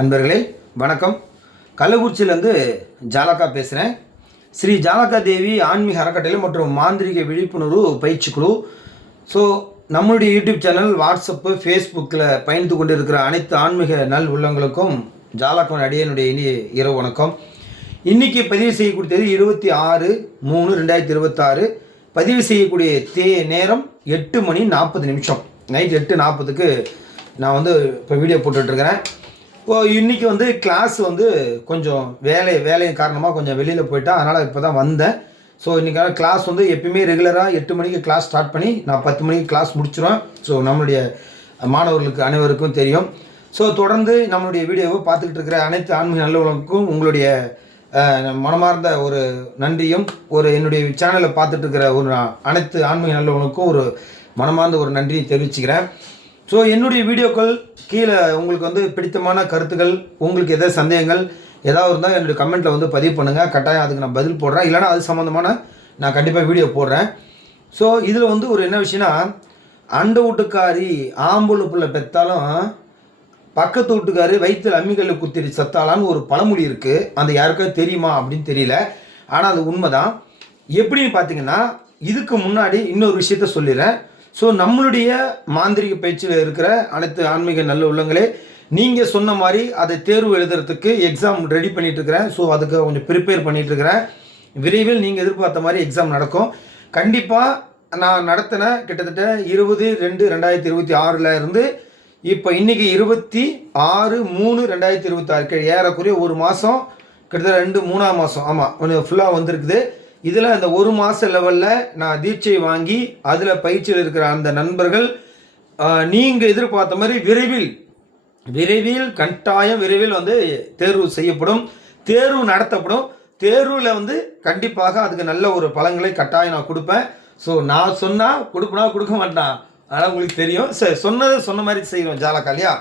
அன்பர்களே வணக்கம். கள்ளக்குறிச்சியிலேருந்து ஜாலகா பேசுகிறேன். ஸ்ரீ ஜாலகா தேவி ஆன்மீக அறக்கட்டளை மற்றும் மாந்திரிக விழிப்புணர்வு பயிற்சி குழு. ஸோ நம்மளுடைய யூடியூப் சேனல், வாட்ஸ்அப்பு, ஃபேஸ்புக்கில் பயணித்து கொண்டு இருக்கிற அனைத்து ஆன்மீக நல் உள்ளங்களுக்கும் ஜாலகாவின் அடியனுடைய இனிய இரவு வணக்கம். இன்றைக்கி பதிவு செய்யக்கூடியது 26/3/2026. பதிவு செய்யக்கூடிய நேரம் 8:40 நைட் 8:40க்கு நான் இப்போ வீடியோ போட்டுட்ருக்கிறேன். இன்றைக்கி கிளாஸ் கொஞ்சம் வேலையின் காரணமாக கொஞ்சம் வெளியில் போயிட்டேன். அதனால் இப்போ தான் வந்தேன். ஸோ இன்றைக்கான கிளாஸ் எப்பயுமே ரெகுலராக 8 மணிக்கு கிளாஸ் ஸ்டார்ட் பண்ணி நான் 10 மணிக்கு கிளாஸ் முடிச்சிடுவேன். ஸோ நம்மளுடைய மாணவர்களுக்கு அனைவருக்கும் தெரியும். ஸோ தொடர்ந்து நம்மளுடைய வீடியோவை பார்த்துக்கிட்டு இருக்கிற அனைத்து ஆன்மீக நல்லவர்களுக்கும் உங்களுடைய மனமார்ந்த ஒரு நன்றியும், என்னுடைய சேனலை பார்த்துட்டு இருக்கிற அனைத்து ஆன்மீக நல்லவர்களுக்கும் ஒரு மனமார்ந்த ஒரு நன்றியை தெரிவிச்சுக்கிறேன். ஸோ என்னுடைய வீடியோக்கள் கீழே உங்களுக்கு பிடித்தமான கருத்துக்கள், உங்களுக்கு எதாவது சந்தேகங்கள் ஏதாவது இருந்தால் என்னுடைய கமெண்ட்டில் பதிவு பண்ணுங்கள். கட்டாயம் அதுக்கு நான் பதில் போடுறேன். இல்லைனா அது சம்மந்தமான நான் கண்டிப்பாக வீடியோ போடுறேன். ஸோ இதில் ஒரு என்ன விஷயம்னா, அண்டை வீட்டுக்காரி ஆம்புள்ள பிள்ளை பெற்றாலும் பக்கத்து வீட்டுக்காரி வயிற்றில் அம்மிகளில் குத்திரி சத்தாலான்னு ஒரு பழமொழி இருக்குது. அந்த யாருக்காவது தெரியுமா அப்படின்னு தெரியல. ஆனால் அது உண்மைதான். எப்படின்னு பார்த்தீங்கன்னா, இதுக்கு முன்னாடி இன்னொரு விஷயத்த சொல்லிடுறேன். ஸோ நம்மளுடைய மாந்திரிக பயிற்சியில் இருக்கிற அனைத்து ஆன்மீக நல்ல உள்ளங்களே, நீங்கள் சொன்ன மாதிரி அதை தேர்வு எழுதுறதுக்கு எக்ஸாம் ரெடி பண்ணிகிட்ருக்கிறேன். ஸோ அதுக்கு கொஞ்சம் ப்ரிப்பேர் பண்ணிகிட்ருக்கிறேன். விரைவில் நீங்கள் எதிர்பார்த்த மாதிரி எக்ஸாம் நடக்கும். கண்டிப்பாக நான் நடத்தின கிட்டத்தட்ட 20/2/2026 இருந்து இப்போ இன்றைக்கி 26/3/2026 ஏறக்குறைய ஒரு மாதம், கிட்டத்தட்ட 2-3 மாதம், ஆமாம், கொஞ்சம் ஃபுல்லாக வந்திருக்குது. இதில் அந்த ஒரு மாத லெவலில் நான் தீட்சை வாங்கி அதில் பயிற்சியில் இருக்கிற அந்த நண்பர்கள் நீங்கள் எதிர்பார்த்த மாதிரி விரைவில் கட்டாயம் விரைவில் தேர்வு செய்யப்படும், தேர்வு நடத்தப்படும். தேர்வில் கண்டிப்பாக அதுக்கு நல்ல ஒரு பலன்களை கட்டாயம் நான் கொடுப்பேன். ஸோ நான் சொன்னால் கொடுப்பனா கொடுக்க மாட்டேன், அதனால் உங்களுக்கு தெரியும். சரி, சொன்ன மாதிரி செய்கிறோம் ஜாலகா இல்லையா?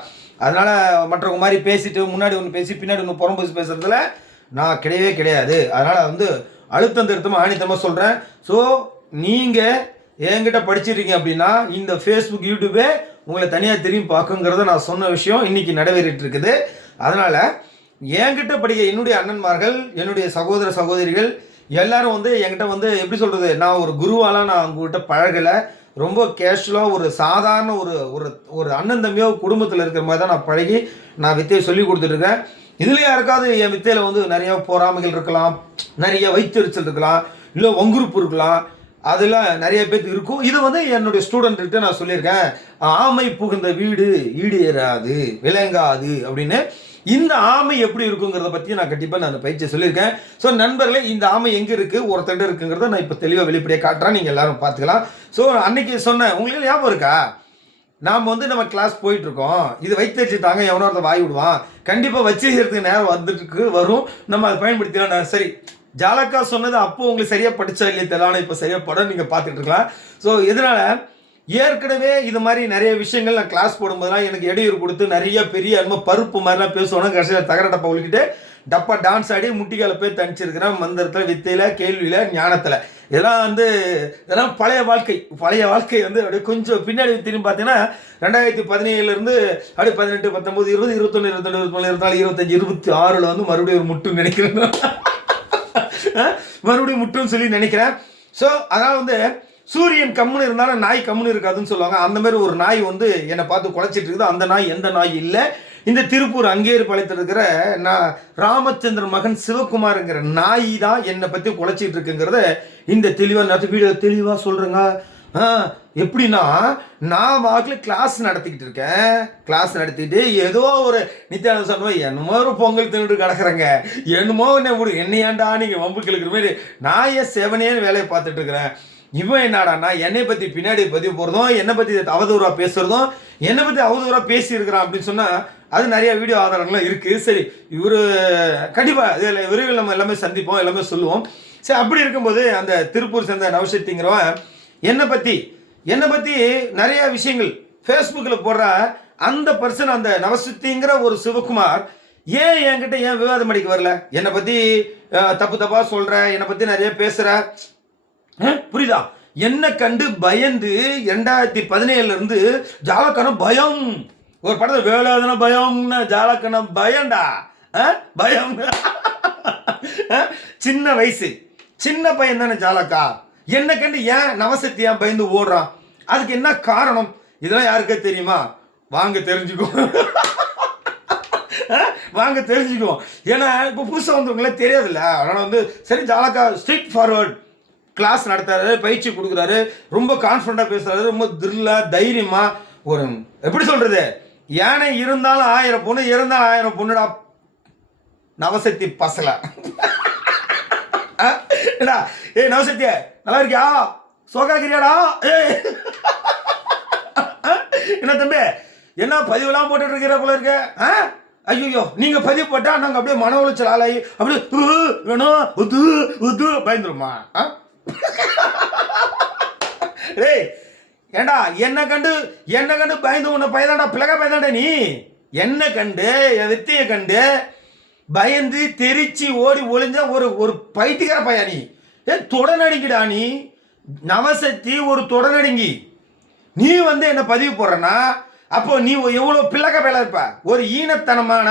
அதனால் மற்றவங்க மாதிரி பேசிட்டு முன்னாடி ஒன்று பேசி பின்னாடி ஒன்று புறம்பு பேசுகிறதுல நான் கிடையாது. அதனால் அழுத்தம் திருத்தமாக ஆணித்தமாக சொல்கிறேன். ஸோ நீங்கள் என்கிட்ட படிச்சிருக்கீங்க அப்படின்னா இந்த ஃபேஸ்புக், யூடியூபே உங்களை தனியாக திரும்பி பார்க்குங்கிறத நான் சொன்ன விஷயம் இன்றைக்கி நடைபெறிட்டு இருக்குது. அதனால் என்கிட்ட படிக்க என்னுடைய அண்ணன்மார்கள், என்னுடைய சகோதர சகோதரிகள் எல்லாரும் என்கிட்ட எப்படி சொல்கிறது, நான் ஒரு குருவாலாம் நான் உங்ககிட்ட பழகலை. ரொம்ப கேஷுவலாக ஒரு சாதாரண ஒரு அண்ணன் தம்பியோ குடும்பத்தில் இருக்கிற மாதிரி தான் நான் பழகி நான் வித்தையை சொல்லி கொடுத்துட்ருக்கேன். இதில் யாருக்காவது என் வித்தையில் நிறைய பொறாமைகள் இருக்கலாம், நிறைய வைத்தறிச்சல் இருக்கலாம், இல்லை வங்குறுப்பு இருக்கலாம், அதெல்லாம் நிறைய பேருக்கு இருக்கும். இது என்னுடைய ஸ்டூடெண்ட்கிட்ட நான் சொல்லியிருக்கேன், ஆமை புகுந்த வீடு ஈடேறாது விளங்காது அப்படின்னு. இந்த ஆமை எப்படி இருக்குங்கிறத பற்றி நான் கண்டிப்பாக நான் பயிற்சியை சொல்லியிருக்கேன். ஸோ நண்பர்களே, இந்த ஆமை எங்கே இருக்குது, ஒருத்தண்ட இருக்குங்கிறத நான் இப்போ தெளிவாக வெளிப்படையாக காட்டுறேன். நீங்கள் எல்லாரும் பார்த்துக்கலாம். ஸோ அன்னைக்கு சொன்னேன், உங்களுக்கு ஞாபகம் இருக்கா, நாம் நம்ம கிளாஸ் போயிட்டுருக்கோம், இது வைத்தறிச்சு தாங்க எவனோ ஒருத்த வாய் விடுவான், கண்டிப்பாக வச்சுக்கிறதுக்கு நேரம் வரும், நம்ம அதை பயன்படுத்திக்கலாம். சரி, ஜாலகா சொன்னது அப்போ உங்களுக்கு சரியாக படித்தா இல்லையே தெரியல, இப்போ சரியாக படம் நீங்கள் பார்த்துட்டு இருக்கலாம். ஸோ இதனால் ஏற்கனவே இது மாதிரி நிறைய விஷயங்கள் நான் கிளாஸ் போடும்போதெல்லாம் எனக்கு இடையூறு கொடுத்து நிறைய பெரிய பருப்பு மாதிரிலாம் பேசுவானு கடைசியில் தகர டப்பா ஒழிக்கிட்டு டப்பா டான்ஸ் ஆடி முட்டிக்கால போய் தனிச்சிருக்கிறேன். மந்திரத்தில், வித்தையில், கேள்வியில், ஞானத்தில். இதெல்லாம் பழைய வாழ்க்கை அப்படியே கொஞ்சம் பின்னாடி திரும்பி பார்த்தீங்கன்னா 2017 அப்படியே 18, 19, 20, 21, 22, 23, 24, 25, 26 மறுபடியும் ஒரு முட்டுன்னு நினைக்கிறேன். மறுபடியும் முட்டுன்னு சொல்லி நினைக்கிறேன். ஸோ அதனால் சூரியன் கம்முன்னு இருந்தாலும் நாய் கம்முன்னு இருக்காதுன்னு சொல்லுவாங்க. அந்த மாதிரி ஒரு நாய் என்னை பார்த்து குலைச்சிட்டு இருக்குது. அந்த நாய் எந்த நாய் இல்லை, இந்த திருப்பூர் அங்கேறு பாளையத்தில் இருக்கிற ராமச்சந்திரன் மகன் சிவகுமாருங்கிற நாய் தான் என்னை பற்றி குலைச்சிட்டு இருக்குங்கிறத இந்த தெளிவாக வீடியோ தெளிவாக சொல்கிறேங்க. எப்படின்னா, நான் வாக்கில் கிளாஸ் நடத்திக்கிட்டு இருக்கேன். கிளாஸ் நடத்திட்டு ஏதோ ஒரு நித்யானந்த சொன்ன என்னமோ ஒரு பொங்கல் தின்னுட்டு கிடக்குறேங்க, என்னமோ என்ன ஏன்டா நீங்கள் வம்பு கிழக்கிற மாதிரி நான் ஏன் செவனேன்னு வேலையை பார்த்துட்டு இருக்கிறேன். இவன் என்னடானா என்னை பற்றி பின்னாடி பதிவு போகிறதும், என்னை பற்றி அவதூறாக பேசுகிறதும், என்னை பற்றி அவதூறாக பேசியிருக்கிறான் அப்படின்னு சொன்னால் அது நிறைய வீடியோ ஆதாரங்கள்லாம் இருக்குது. சரி, இவர் கண்டிப்பாக இதில் விரைவில் நம்ம எல்லாமே சந்திப்போம், எல்லாமே சொல்லுவோம். சரி, அப்படி இருக்கும்போது அந்த திருப்பூர் சேர்ந்த நவசக்திங்கிறவன் என்னை பற்றி நிறைய விஷயங்கள் ஃபேஸ்புக்கில் போடுற அந்த பர்சன், அந்த நவசக்திங்கிற ஒரு சிவகுமார் என்கிட்ட விவாதம் அடிக்க வரல. என்னை பற்றி தப்பாக சொல்கிற, என்னை பற்றி நிறைய பேசுகிற, புரியுதா? என்ன கண்டு பயந்து 2017 ஜாலகான பயம் ஒரு படத்தில் வேலாதன பயம்னு ஜாலக்கண்ண பயம்டா, பயம். சின்ன வயசு சின்ன பையன் தானே ஜாலக்கா, என்ன கண்டு ஏன் நவசக்தி ஏன் பயந்து ஓடுறான்? அதுக்கு என்ன காரணம்? இதெல்லாம் யாருக்கே தெரியுமா? வாங்க தெரிஞ்சுக்குவோம். வாங்க தெரிஞ்சுக்குவோம். ஏன்னா இப்போ புதுசாக வந்தவங்களே தெரியாதுல்ல. அதனால் வந்து சரி ஜாலக்கா ஸ்ட்ரெயிட் ஃபார்வர்ட் கிளாஸ் நடத்துறாரு, பயிற்சி கொடுக்குறாரு, ரொம்ப கான்ஃபிடண்டாக பேசுறாரு, ரொம்ப த்ரில்லாக தைரியமாக. ஒரு எப்படி சொல்றது, யானை இருந்தாலும் 1000 பொண்ணு, இருந்தாலும் 1000 பொண்ணுடா நவசக்தி பசல. ஏய் நவசக்தி நல்லா இருக்கியா, சோகாக்கிறியாடா? என்ன தம்பி என்ன பதிவுலாம் போட்டுட்டு இருக்கிற போல இருக்க? ஐயோ நீங்க பதிவு போட்டா நாங்க அப்படியே மன உளைச்சல் ஆளாயி அப்படியே வேணும் பயந்துருமா? ஏய் ஏண்டா என்ன கண்டு பயந்து உன்னை பயதாண்டா பிளக பயதாண்டா நீ. என்ன கண்டு என் வித்தையை கண்டு பயந்து தெரிச்சு ஓடி ஒளிஞ்ச ஒரு பைத்தியக்கார பையா நீ. தொடநடுங்கிடா நீ. நவசக்தி ஒரு தொடநடுங்கி. நீ வந்து என்ன பதிவு போடுறனா அப்போ நீ எவ்வளோ பிள்ளக்க வேலை இருப்ப. ஒரு ஈனத்தனமான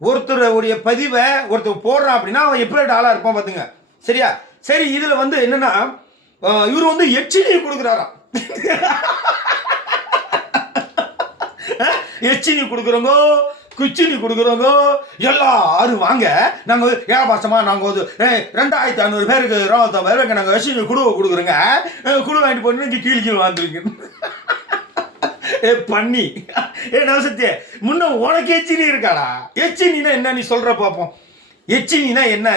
ஒருத்தருடைய பதிவை ஒருத்தர் போடுறான் அப்படின்னா அவன் எப்படி ஆளா இருப்பான் பார்த்துங்க. சரியா? சரி இதுல வந்து என்னன்னா இவர் வந்து எச்சினி கொடுக்குறாராம். எச்சினி கொடுக்குறோங்க, குச்சினி கொடுக்குறோங்க, எல்லாரும் வாங்க நாங்கள் ஏபாசமா நாங்கள் வந்து 2500 பேருக்கு 25 பேருக்கு நாங்கள் எச்சினி கொடுக்குறோங்க. குடு வாங்கிட்டு போட்டு கீழ் வந்துருங்க. பண்ணி நவசக்தி முன்ன உனக்கு எச்சினி இருக்காடா? எச்சினா என்ன நீ சொல்ற பாப்போம். எச்சினா என்ன,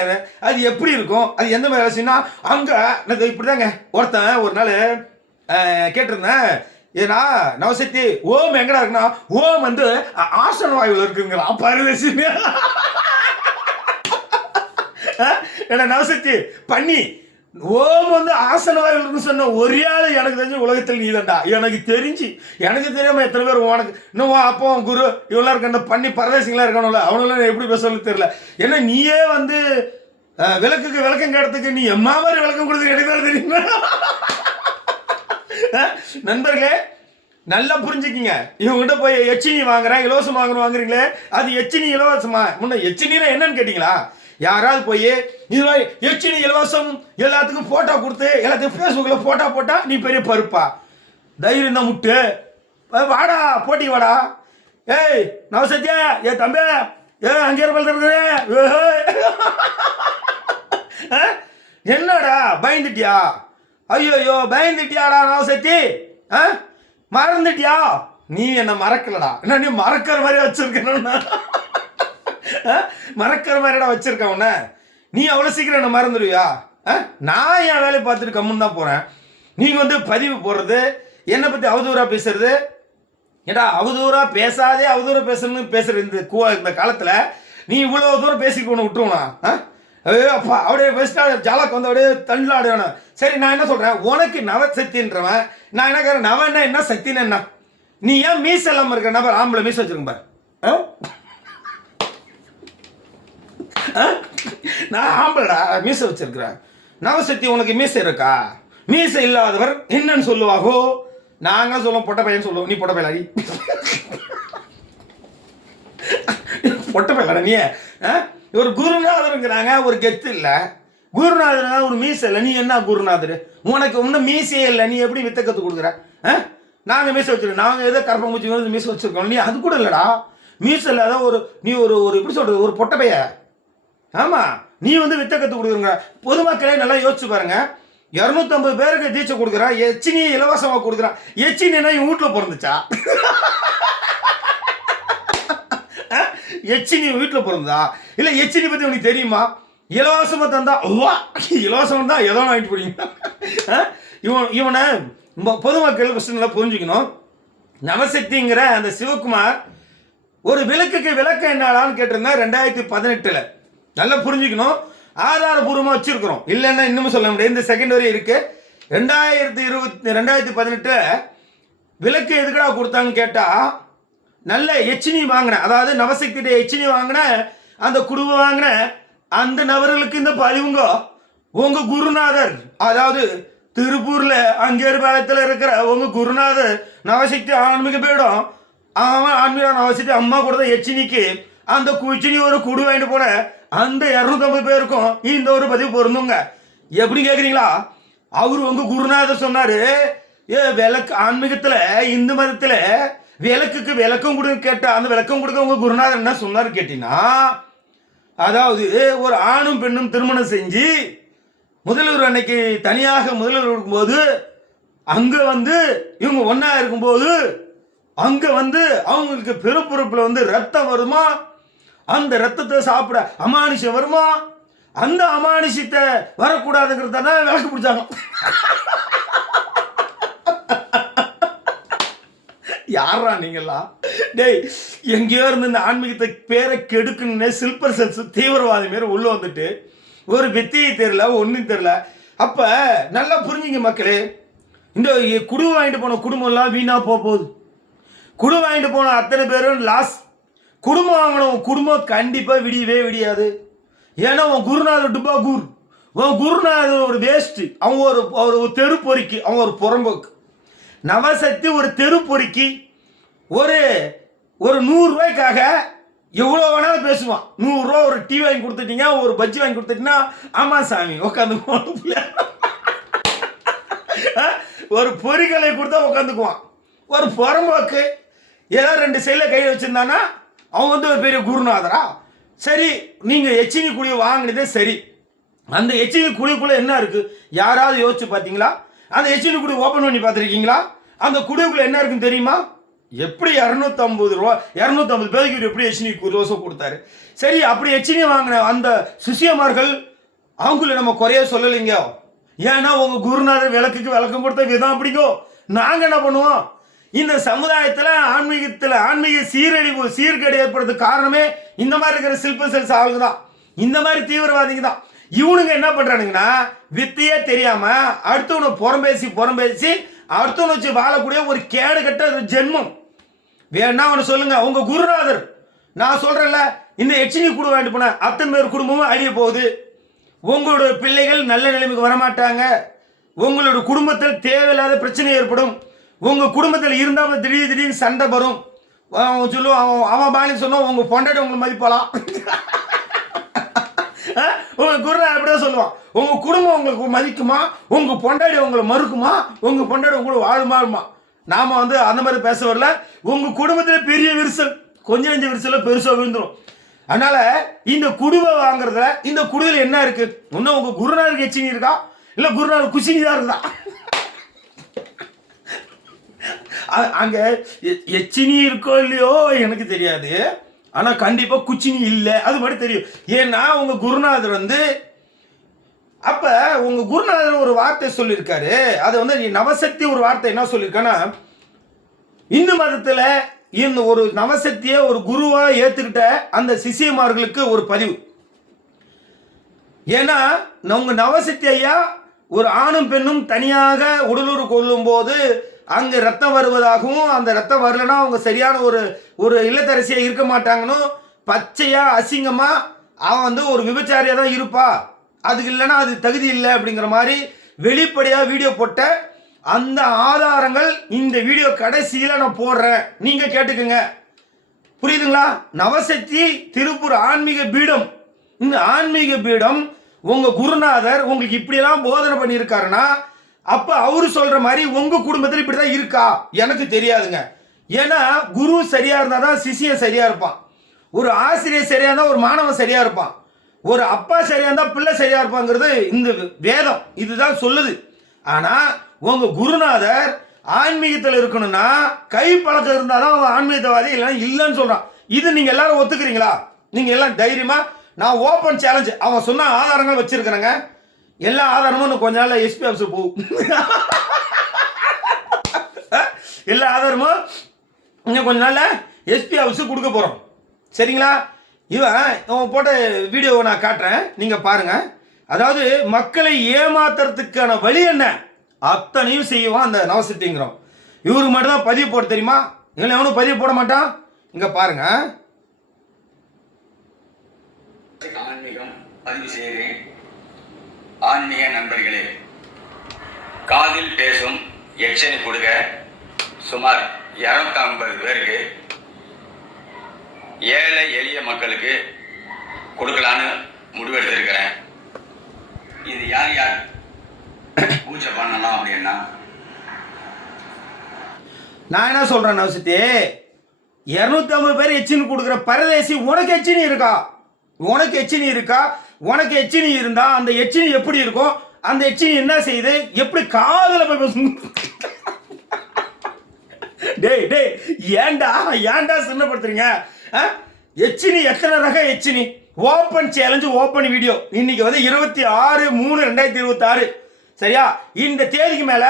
அது எப்படி இருக்கும், அது எந்த மாதிரி ரசினா? அங்க இப்படிதாங்க ஒருத்தன் ஒரு நாள் கேட்டிருந்தேன், ஏன்னா நவசக்தி ஓம் எங்கடா இருக்குன்னா ஓம் வந்து ஆசன வாயுவில் இருக்குங்களா பரதேசி. என்ன நவசக்தி பண்ணி ஓம் வந்து ஆசன வாயுன்னு சொன்ன ஒரே ஆள் எனக்கு தெரிஞ்சு உலகத்தில் நீதான்டா. எனக்கு தெரியாம எத்தனை பேர் உனக்கு இன்னும் அப்போ குரு இவெல்லாம் இருக்க அந்த பண்ணி பரதேசிங்களா இருக்கணும்ல, அவனும் எப்படி பேச தெரியல. ஏன்னா நீயே வந்து விளக்குக்கு விளக்கம் கேட்டதுக்கு நீ எம்மா மாதிரி விளக்கம் கொடுத்து கிடையாது தெரியுமா? நண்பர்களே நல்லா புரிஞ்சுக்கிங்க. இவங்ககிட்ட போய் எச்சினி வாங்குறேன் இலவசம் வாங்குறீங்களே, அது எச்சினி இலவசமா? முன்ன எச்சினா என்னன்னு கேட்டீங்களா? யாராவது போய் இது எச்சினி இலவசம் எல்லாத்துக்கும் போட்டோ கொடுத்து எல்லாத்துக்கும் ஃபேஸ்புக்ல போட்டோ போட்டா நீ பெரிய பருப்பா? தைரியம் தான் முட்டு. வாடா போட்டி வாடா. ஏய் நவசக்தியா ஏ தம்பி அங்கே இருக்குது என்னடா பயந்துட்டியா? ஐயோ பயந்துட்டியாடா நவசக்தி? மறந்துட்டியா? நீ என்ன மறக்கலடா. என்ன நீ மறக்கிற மாதிரி வச்சிருக்கணும்னா மறக்கிற மாதிரிடா வச்சிருக்க உன்ன. நீ அவ்வளோ சீக்கிரம் என்ன மறந்துடுவியா? நான் என் வேலையை பார்த்துட்டு கம்முன்னு தான் போகிறேன். நீங்கள் வந்து பதிவு போடுறது, என்னை பற்றி அவதூறாக பேசுறது, ஏடா அவதூறாக பேசாதே அவதூறாக பேசணும்னு பேசுகிற இந்த காலத்தில் நீ இவ்வளோ தூரம் பேசிக்கணும் விட்டுருவா? ஐயோ அப்பா அப்படியே பேசிட்டா ஜாலக்கு வந்து அப்படியே தள்ளாடுவேன். சரி நான் என்ன சொல்கிறேன், உனக்கு நவசக்தின்றவன் நான் என்ன கேட்குறேன், நவன்னா என்ன சக்தின்னு என்ன? நீ ஏன் மீச இல்லாமல் இருக்கிற நபர் ஆம்பளை மீச வச்சிருக்க பாரு. நான் ஆம்பளடா மீசை வச்சிருக்கிறேன். நவசக்தி உனக்கு மீசை இருக்கா? மீசை இல்லாதவர் என்னன்னு சொல்லுவாகோ? நாங்க சொல்லுவோம் பொட்ட பையன் சொல்லுவோம். நீ பொட்ட பையலாடி பொட்ட பையலாட நீ. ஒரு குருநாதருங்கிறாங்க, ஒரு கெத்து இல்லை. குருநாதர் ஒரு மீசை இல்லை, நீ என்ன குருநாதர்? உனக்கு ஒன்றும் மீசையே இல்லை, நீ எப்படி வித்த கற்று கொடுக்குற? நாங்கள் மீசை வச்சிருக்கோம், நாங்கள் ஏதோ கரப்பம்பூச்சி வந்து மீசை வச்சிருக்கோம். நீ அது கூட இல்லைடா. மீசை இல்லாத நீ ஒரு எப்படி சொல்றது, ஒரு பொட்ட பைய. ஆமா நீ வந்து வித்த கத்து கொடுக்குறங்க. பொதுமக்களே நல்லா யோசிச்சு பாருங்க. 250 பேருக்கு தீட்சை கொடுக்குறான், எச்சினியை இலவசமாக கொடுக்குறான். எச்சினா இவன் வீட்டில் பிறந்துச்சா? எச்சினி வீட்டில் பிறந்தா இல்லை? எச்சினி பற்றி உனக்கு தெரியுமா? இலவசமாக தந்தா இலவசம் தான் எதோ வாங்கிட்டு போறீங்க. இவனை பொதுமக்கள் ஃபஸ்ட்டு நல்லா புரிஞ்சுக்கணும். நவசக்திங்கிற அந்த சிவகுமார் ஒரு விளக்குக்கு விளக்கம் என்னடான்னு கேட்டிருந்தேன் 2018. நல்லா புரிஞ்சுக்கணும். ஆதாரபூர்வமாக வச்சிருக்கிறோம், இல்லைன்னா இன்னும் சொல்ல முடியாது. இந்த செகண்ட் வரை இருக்கு. 2018 விளக்கு எதுக்கடா கொடுத்தாங்கன்னு கேட்டால், நல்ல எச்சினி வாங்கினேன், அதாவது நவசக்தியுடைய எச்சினி வாங்கினேன், அந்த குடும்பம் வாங்கினேன் அந்த நபர்களுக்கு இந்த பதிவுங்க உங்க குருநாதர், அதாவது திருப்பூர்ல அங்கேற்பாளையத்தில் இருக்கிற உங்க குருநாதர் நவசக்தி ஆன்மீக பீடம் அவன் ஆன்மீக அவசியத்தை அம்மா கொடுத்த எச்சினிக்கு அந்த குச்சினி ஒரு குடு வாங்கிட்டு போன அந்த 250 பேருக்கும் இந்த ஒரு பதிவு பொருந்துங்க. எப்படி கேட்குறீங்களா? அவர் உங்க குருநாதர் சொன்னாரு, விளக்கு ஆன்மீகத்துல இந்து மதத்துல விளக்குக்கு விளக்கம் கொடுக்க கேட்ட அந்த விளக்கம் கொடுக்க உங்க குருநாதர் என்ன சொன்னாரு கேட்டீங்கன்னா, அதாவது ஒரு ஆணும் பெண்ணும் திருமணம் செஞ்சு முதல்வர் அன்னைக்கு தனியாக முதல்வர் இருக்கும்போது அங்க இவங்க ஒன்னா இருக்கும்போது அங்க அவங்களுக்கு பெருப்பொறுப்புல ரத்தம் வருமா, அந்த ரத்தத்தை சாப்பிட அமானுஷம் வருமா, அந்த அமானுஷத்தை வரக்கூடாதுங்கிறத தான் விளக்கு பிடிச்சாங்க. யாரா நீங்களா? டேய், எங்கேயோ இருந்து இந்த ஆன்மீகத்தை பேரை கெடுக்கணுன்னே சில்பர் செல்ஸ் தீவிரவாதி மாரி உள்ள வந்துட்டு ஒரு வித்தியை தெரியல, ஒன்றும் தெரியல. அப்ப நல்லா புரிஞ்சுங்க மக்களே, இந்த குடு வாங்கிட்டு போன குடும்பம்லாம் வீணா போகுது. குடு வாங்கிட்டு போன அத்தனை பேரும் லாஸ். குடும்பம் வாங்கின குடும்பம் கண்டிப்பா விடியவே விடியாது. ஏன்னா உன் குருநாதர் டுபா குரு, உன் குருநாதர் ஒரு வேஸ்ட். அவன் ஒரு தெரு பொறுக்கி, அவன் ஒரு புறம்போக்கு. நவசக்தி ஒரு தெரு பொறுக்கி ஒரு 100 ரூபாய்க்காக எவ்வளோ வேணாலும் பேசுவான். 100 ரூபா ஒரு டீ வாங்கி கொடுத்துட்டீங்க, ஒரு பஜ்ஜி வாங்கி கொடுத்துட்டீங்கன்னா ஆமா சாமி உட்காந்து ஒரு பொறிகளை கொடுத்தா உட்காந்துக்குவான். ஒரு புறம்போக்கு ஏதோ 2 சைடில் கையில் வச்சிருந்தானா அவன் ஒரு பெரிய குருநாதரா? சரி, நீங்க எச்சினி குழி வாங்கினதே சரி. அந்த எச்சினி குழிக்குள்ள என்ன இருக்கு யாராவது யோசிச்சு பார்த்தீங்களா? அந்த எச்சினி குழி ஓப்பன் பண்ணி பார்த்துருக்கீங்களா? அந்த குழிக்குள்ள என்ன இருக்குன்னு தெரியுமா? எப்படி 250 ரூபா 250 பேருக்கு எப்படி எச்சினி ரோசம் கொடுத்தாரு? சரி, அப்படி எச்சினி வாங்கின அந்த சிஷியமார்கள் அவங்கள நம்ம குறைய சொல்லலைங்க. ஏன்னா உங்க குருநாதர் விளக்குக்கு விளக்கம் கொடுத்த விதம் அப்படிங்கோ. நாங்க என்ன பண்ணுவோம்? இந்த சமுதாயத்தில் ஆன்மீக சீர்கேடு ஏற்படுறதுக்கு காரணமே இந்த மாதிரி இருக்கிற சில்பர் செல்ஸ் ஆளுங்க தான், இந்த மாதிரி தீவிரவாதிங்க தான். இவனுங்க என்ன பண்றானுங்கன்னா, வித்தையே தெரியாம அடுத்தவனை புறம்பேசி அடுத்தவனை வச்சு வாழக்கூடிய ஒரு கேடு கட்ட ஜென்மம். வேணா அவனு சொல்லுங்க, உங்க குருநாதர் நான் சொல்றேன்ல, இந்த எச்சினி குடு வாங்கிட்டு போன அத்தனை பேர் குடும்பமும் அழிய போகுது. உங்களோட பிள்ளைகள் நல்ல நிலைமைக்கு வரமாட்டாங்க. உங்களோட குடும்பத்தில் தேவையில்லாத பிரச்சனை ஏற்படும். உங்க குடும்பத்தில் இருந்தால் திடீர்னு சண்டை வரும். சொல்லுவான் அவன் பாணி சொன்னா உங்க பொண்டாட்டி உங்களை மதிப்பாலாம். உங்க குருநாதர் அப்படிதான் சொல்லுவான், உங்க குடும்பம் உங்களுக்கு மதிக்குமா, உங்க பொண்டாடி உங்களை மறுக்குமா, உங்க பொண்டாடி உங்களை வாழுமா. நாம அந்த மாதிரி பேச வரல. உங்க குடும்பத்தில் பெரிய விரிசல், கொஞ்சம் நெஞ்ச விரிசல பெருசா விழுந்துடும். அதனால இந்த குடுவை வாங்குறதுல இந்த குடுவையில் என்ன இருக்கு? இன்னும் உங்க குருநாதருக்கு எச்சினி இருக்கா, இல்ல குருநாதர் குசினி தான் இருக்குதா? அங்க எச்சினி இருக்கோ இல்லையோ எனக்கு தெரியாது, ஆனா கண்டிப்பா குச்சினி இல்லை அது மட்டும் தெரியும். ஏன்னா உங்க குருநாதர் அப்ப உங்க குருநாதர் ஒரு வார்த்தை சொல்லியிருக்காரு. அது நவசக்தி ஒரு வார்த்தை என்ன சொல்லியிருக்கான்னா, இந்து மதத்துல இந்த ஒரு நவசக்தியை ஒரு குருவா ஏத்துக்கிட்ட அந்த சிஷியமார்களுக்கு ஒரு பதிவு. ஏன்னா உங்க நவசக்தி ஐயா ஒரு ஆணும் பெண்ணும் தனியாக உடலுறு கொள்ளும் போது அங்க ரத்தம் வருவதாகவும், அந்த ரத்தம் வரலன்னா அவங்க சரியான ஒரு இல்லத்தரசியா இருக்க மாட்டாங்கன்னு பச்சையா அசிங்கமா அவன் ஒரு விபச்சாரியா தான் இருப்பா, அதுக்கு இல்லைன்னா அது தகுதி இல்லை அப்படிங்கிற மாதிரி வெளிப்படையா வீடியோ போட்ட அந்த ஆதாரங்கள் இந்த வீடியோ கடைசியில நான் போடுறேன், நீங்க கேட்டுக்குங்க. புரியுதுங்களா? நவசக்தி திருப்பூர் ஆன்மீக பீடம். இந்த ஆன்மீக பீடம் உங்க குருநாதர் உங்களுக்கு இப்படியெல்லாம் போதனை பண்ணியிருக்காருன்னா அப்ப அவரு சொல்ற மாதிரி உங்க குடும்பத்தில் இப்படிதான் இருக்கா எனக்கு தெரியாதுங்க. ஏன்னா குரு சரியா இருந்தாதான் சிஷியன் சரியா இருப்பான், ஒரு ஆசிரியர் சரியா இருந்தா ஒரு மாணவன் சரியா இருப்பான், ஒரு அப்பா சரியா இருந்தா பிள்ளை சரியா இருப்பாங்கிறது இந்த வேதம் இதுதான் சொல்லுது. ஆனா உங்க குருநாதர் ஆன்மீகத்தில் இருக்கணும்னா கை பழக்கம் இருந்தாதான் அவன் ஆன்மீகவாதி, இல்லைன்னா இல்லைன்னு சொல்றான். இது நீங்க எல்லாரும் ஒத்துக்கிறீங்களா? நீங்க எல்லாம் தைரியமா, நான் ஓப்பன் சேலஞ்ச், அவன் சொன்ன ஆதாரங்கள் வச்சிருக்கிறேங்க, எல்லா ஆதாரமும் கொஞ்ச நாள் எஸ்பி ஆஃபீஸ் போகும். எல்லா ஆதாரமும் இன்னும் கொஞ்ச நாள்ல எஸ்பி ஆஃபீஸுக்கு கொடுக்க போறோம். சரிங்களா? இவன் போட்ட வீடியோவை நான் காட்டுறேன், நீங்க பாருங்க. அதாவது மக்களை ஏமாத்துறதுக்கான வழி என்ன அத்தனையும் செய்வான் அந்த நவசக்திங்கிறோம். இவருக்கு மட்டும் தான் பதிவு போட தெரியுமா, இவன் எவனும் பதிவு போட மாட்டான். இங்க பாருங்க. ஆன்மீகம் பதிவு செய்கிறேன். ஆன்மீக நண்பர்களே, காதில் பேசும் எச்சனி கொடுக்க சுமார் 250 பேருக்கு ஏழை எளிய மக்களுக்கு கொடுக்கலான்னு முடிவெடுத்திருக்கிறேன். இது யார் யார் பூஜை பண்ணலாம் அப்படின்னா, நான் என்ன சொல்றேன் நவசத்தி, 250 பேர் எச்சினி கொடுக்குற பரதேசி, உனக்கு எச்சினி இருக்கா? உனக்கு எச்சினி இருக்கா? உனக்கு எச்சினி இருந்தா அந்த எச்சினி எப்படி இருக்கும்? அந்த எச்சினி என்ன செய்யுது? எப்படி காதல போய் பேசும்? டேய் டேய், ஏன்டா ஏன்டா சின்னப்படுத்துறீங்க? எச்சினி எத்தனை ரக எச்சினி? Open challenge, open video. இன்னைக்கு வந்து 26/3/2026. சரியா? இந்த தேதிக்கு மேல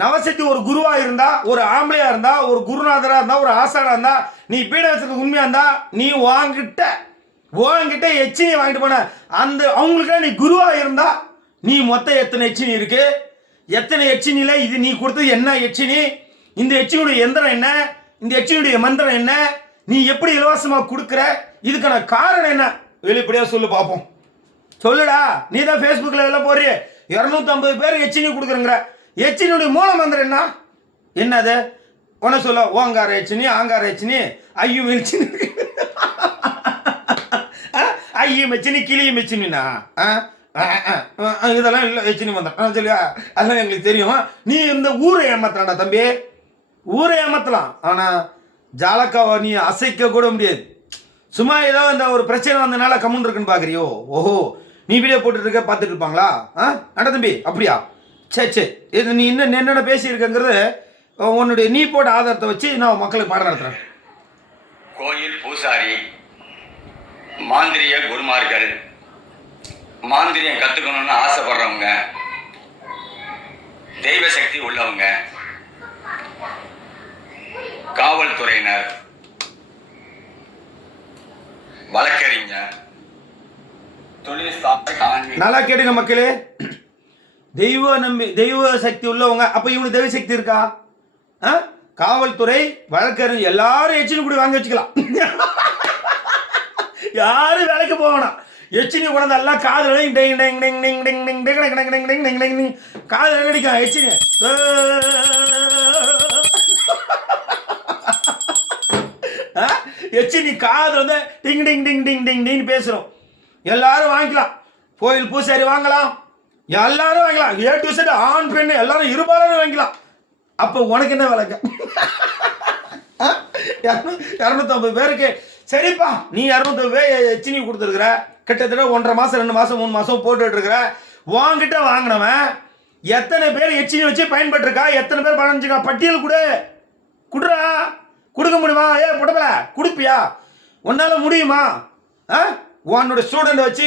நவசக்தி ஒரு குருவா இருந்தா, ஒரு ஆம்பளையா இருந்தா, ஒரு குருநாதரா இருந்தா, ஒரு ஆசானா இருந்தா, நீ பீட வச்சதுக்கு உண்மையா இருந்தா, நீ உன்கிட்ட எச்சினி வாங்கிட்டு போன அந்த அவங்களுக்கு நீ குருவா இருந்தா, நீ மொத்தம் எத்தனை எச்சினி இருக்கு? எத்தனை எச்சினில இது நீ கொடுத்தது என்ன எச்சினி? இந்த எச்சினியுடைய எந்திரம் என்ன? இந்த எச்சினியுடைய மந்திரம் என்ன? நீ எப்படி இலவசமா கொடுக்குற? இதுக்கான காரணம் என்ன? வெளிப்படையா சொல்லு பாப்போம். சொல்லுடா. நீ தான் ஃபேஸ்புக்கில் எல்லாம் போறிய 250 பேர் எச்சினி கொடுக்குறங்கிற. எச்சினியுடைய மூல மந்திரம் என்ன? என்னது? உன சொல்ல ஓங்கார எச்சினி, ஆங்கார எச்சினி, ஐயும் எச்சினி, ஐயும் எச்சினி, கிளியும் எச்சினா, இதெல்லாம் இல்லை எச்சினி மந்திரம் சொல்லியா? அதெல்லாம் எங்களுக்கு தெரியும். நீ இந்த ஊரை ஏமாத்தலாம்டா தம்பி, ஊரை ஏமாத்தலாம். ஆனால் ஜாலக்காவை நீ அசைக்க கூட முடியாது. சும்மா ஏதோ இந்த ஒரு பிரச்சனை வந்தனால கம்முன்னு இருக்குன்னு பார்க்குறியோ? ஓஹோ, நீ வீடியோ போட்டுட்டு இருக்க பார்த்துட்டு இருப்பாங்களா? அட தம்பி அப்படியா? சே இது நீ இன்னும் என்னென்ன பேசியிருக்கங்கிறது உன்னுடைய நீ போட்ட ஆதாரத்தை வச்சு நான் மக்களுக்கு பாடம் நடத்துகிறேன். கோயில் பூசாரி, மாந்திரிய குருமார்கள், மாந்திரியம் கற்றுக்கணும்னு ஆசைப்படுறவங்க, தெய்வ சக்தி உள்ளவங்க, காவல்துறையினர், வழக்கறிஞர், தொழில் நல்லா கேடுங்க மக்களே. தெய்வ சக்தி உள்ளவங்க. அப்ப இவனுக்கு தெய்வ சக்தி இருக்கா? காவல்துறை, வழக்கறிஞர் எல்லாரும் எச்சினி கூட வாங்கி வச்சுக்கலாம். யாரும் வேலைக்கு போகணும். எச்சினி கொண்டு எல்லாம் காதல் காதல் அடிக்கும் எச்சினி. எச்சினி காது வந்து டிங் டிங் டிங் டிங் டிங் டிங் பேசுறோம். எல்லாரும் வாங்கிக்கலாம். கோயில் பூசாரி வாங்கலாம், எல்லாரும் வாங்கலாம். ஏ டு செட் ஆண் பெண் எல்லாரும் இருபாலரும் வாங்கிக்கலாம். அப்போ உனக்கு என்ன விலைக்கு? 250 பேருக்கு சரிப்பா, நீ 250 பேர் எச்சினி கொடுத்துருக்குற. கிட்டத்தட்ட 1.5 மாதம் 2 மாதம் 3 மாதம் போட்டுட்டு இருக்கிற. வாங்கிட்ட வாங்கினவன் எத்தனை பேர் எச்சினி வச்சு பயன்பட்டுருக்கா? எத்தனை பேர் பழஞ்சுக்கா? பட்டியல் குடுறா. கொடுக்க முடியுமா? புடப்பல கொடுப்பியா? உன்னால முடியுமா? உன்னோட ஸ்டூடெண்ட் வச்சு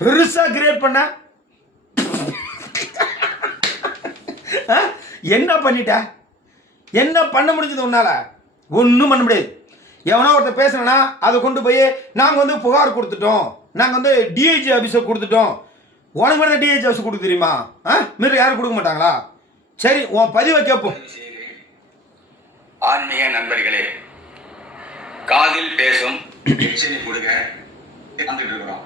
பெருசா கிரியேட் பண்ண என்ன பண்ணிட்ட? என்ன பண்ண முடிஞ்சது உன்னால? ஒன்றும் பண்ண முடியாது. எவனோ ஒருத்தர் பேசுனா அதை கொண்டு போய் நாங்கள் வந்து புகார் கொடுத்துட்டோம், நாங்கள் வந்து டிஐஜி ஆஃபீஸை கொடுத்துட்டோம். உனக்கு மட்டும் டிஐஜி ஆஃபீஸ் கொடுக்க தெரியுமா? மீறி யாரும் கொடுக்க மாட்டாங்களா? சரி, உன் பதிவை கேட்போம். ஆன்மீக நண்பர்களே, காதில் பேசும் எச்சினி கொடுங்க வந்துட்டு இருக்கிறோம்.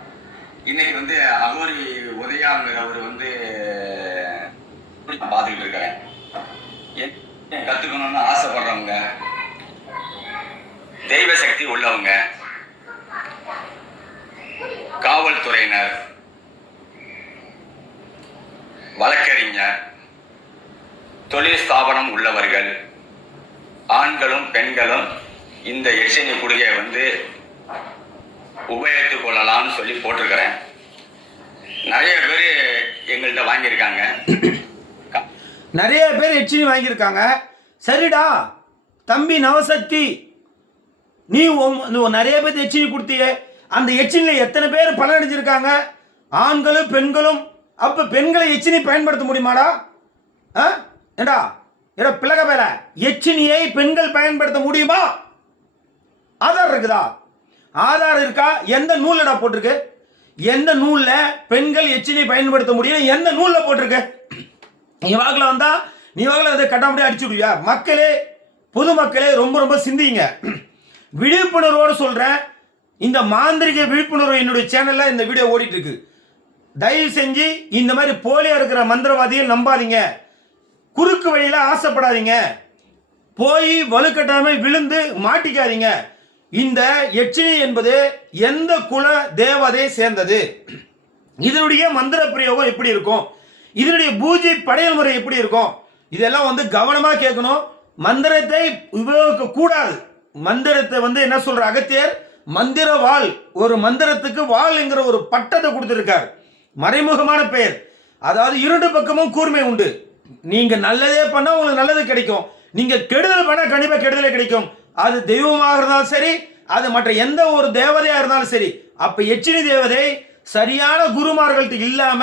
இன்னைக்கு வந்து அகோரி உதயாங்கிறவர் வந்து பார்த்துக்கிட்டு இருக்கிறேன். கற்றுக்கணும்னு ஆசைப்படுறவங்க, தெய்வ சக்தி உள்ளவங்க, காவல்துறையினர், வழக்கறிஞர், தொழில் ஸ்தாபனம் உள்ளவர்கள், ஆண்களும் பெண்களும் இந்த எச்சினி குடுகையை வந்து உபயோகித்துக் கொள்ளலாம்னு சொல்லி போட்டிருக்கிறேன். நிறைய பேர் எங்கள்கிட்ட வாங்கியிருக்காங்க. நிறைய பேர் எச்சினி வாங்கியிருக்காங்க. சரிடா தம்பி நவசக்தி, நீ நிறைய பேர் எச்சினி கொடுத்தியே. அந்த எச்சினியில் எத்தனை பேர் பலனடைஞ்சிருக்காங்க? ஆண்களும் பெண்களும். அப்போ பெண்களை எச்சினி பயன்படுத்த முடியுமாடா? ஏடா பிளக பேர எச்சினியை பெண்கள் பயன்படுத்த முடியுமா? ஆதார் இருக்குதா? ஆதார் இருக்கா? எந்த நூலடா போட்டிருக்கு? எந்த நூல்ல பெண்கள் எச்சினி பயன்படுத்த முடியும்? எந்த நூல்ல போட்டிருக்கு? நீ வாக்கில் வந்தா நீ வாக்கில் வந்து கட்டாமடி அடிச்சு விடுவியா? மக்களே, பொதுமக்களே ரொம்ப ரொம்ப சிந்திங்க. விழிப்புணர்வோடு சொல்றேன். இந்த மாந்திரிக விழிப்புணர்வு என்னுடைய சேனல்ல இந்த வீடியோ ஓடிட்டு இருக்கு. தயவு செஞ்சு இந்த மாதிரி போலியா இருக்கிற மந்திரவாதியை நம்பாதீங்க. குறுக்கு வழியில ஆசைப்படாதீங்க. போய் வலுக்கட்டாம விழுந்து மாட்டிக்காதீங்க. இந்த யட்சினி என்பது எந்த குல தேவதை சேர்ந்தது, இதனுடைய மந்திர பிரயோகம் எப்படி இருக்கும், இதனுடைய பூஜை படையல் முறை எப்படி இருக்கும், இதெல்லாம் வந்து கவனமாக கேட்கணும். மந்திரத்தை உபயோகிக்க கூடாது. மந்திரத்தை வந்து என்ன சொல்ற அகத்தியர் மந்திர வாள், ஒரு மந்திரத்துக்கு வாள் என்கிற ஒரு பட்டத்தை கொடுத்திருக்கார், மறைமுகமான பெயர். அதாவது இரண்டு பக்கமும் கூர்மை உண்டு. நீங்க நல்லதே பண்ணா உங்களுக்கு நல்லது கிடைக்கும், நீங்க கெடுதல் பண்ணா கண்டிப்பா கெடுதலே கிடைக்கும். அது தெய்வமாக இருந்தாலும் சரி, அது மற்ற எந்த ஒரு தேவதையா இருந்தாலும் சரி. அப்ப யட்சினி தேவதை சரியான குருமார்கள்ட்ட இல்லாம,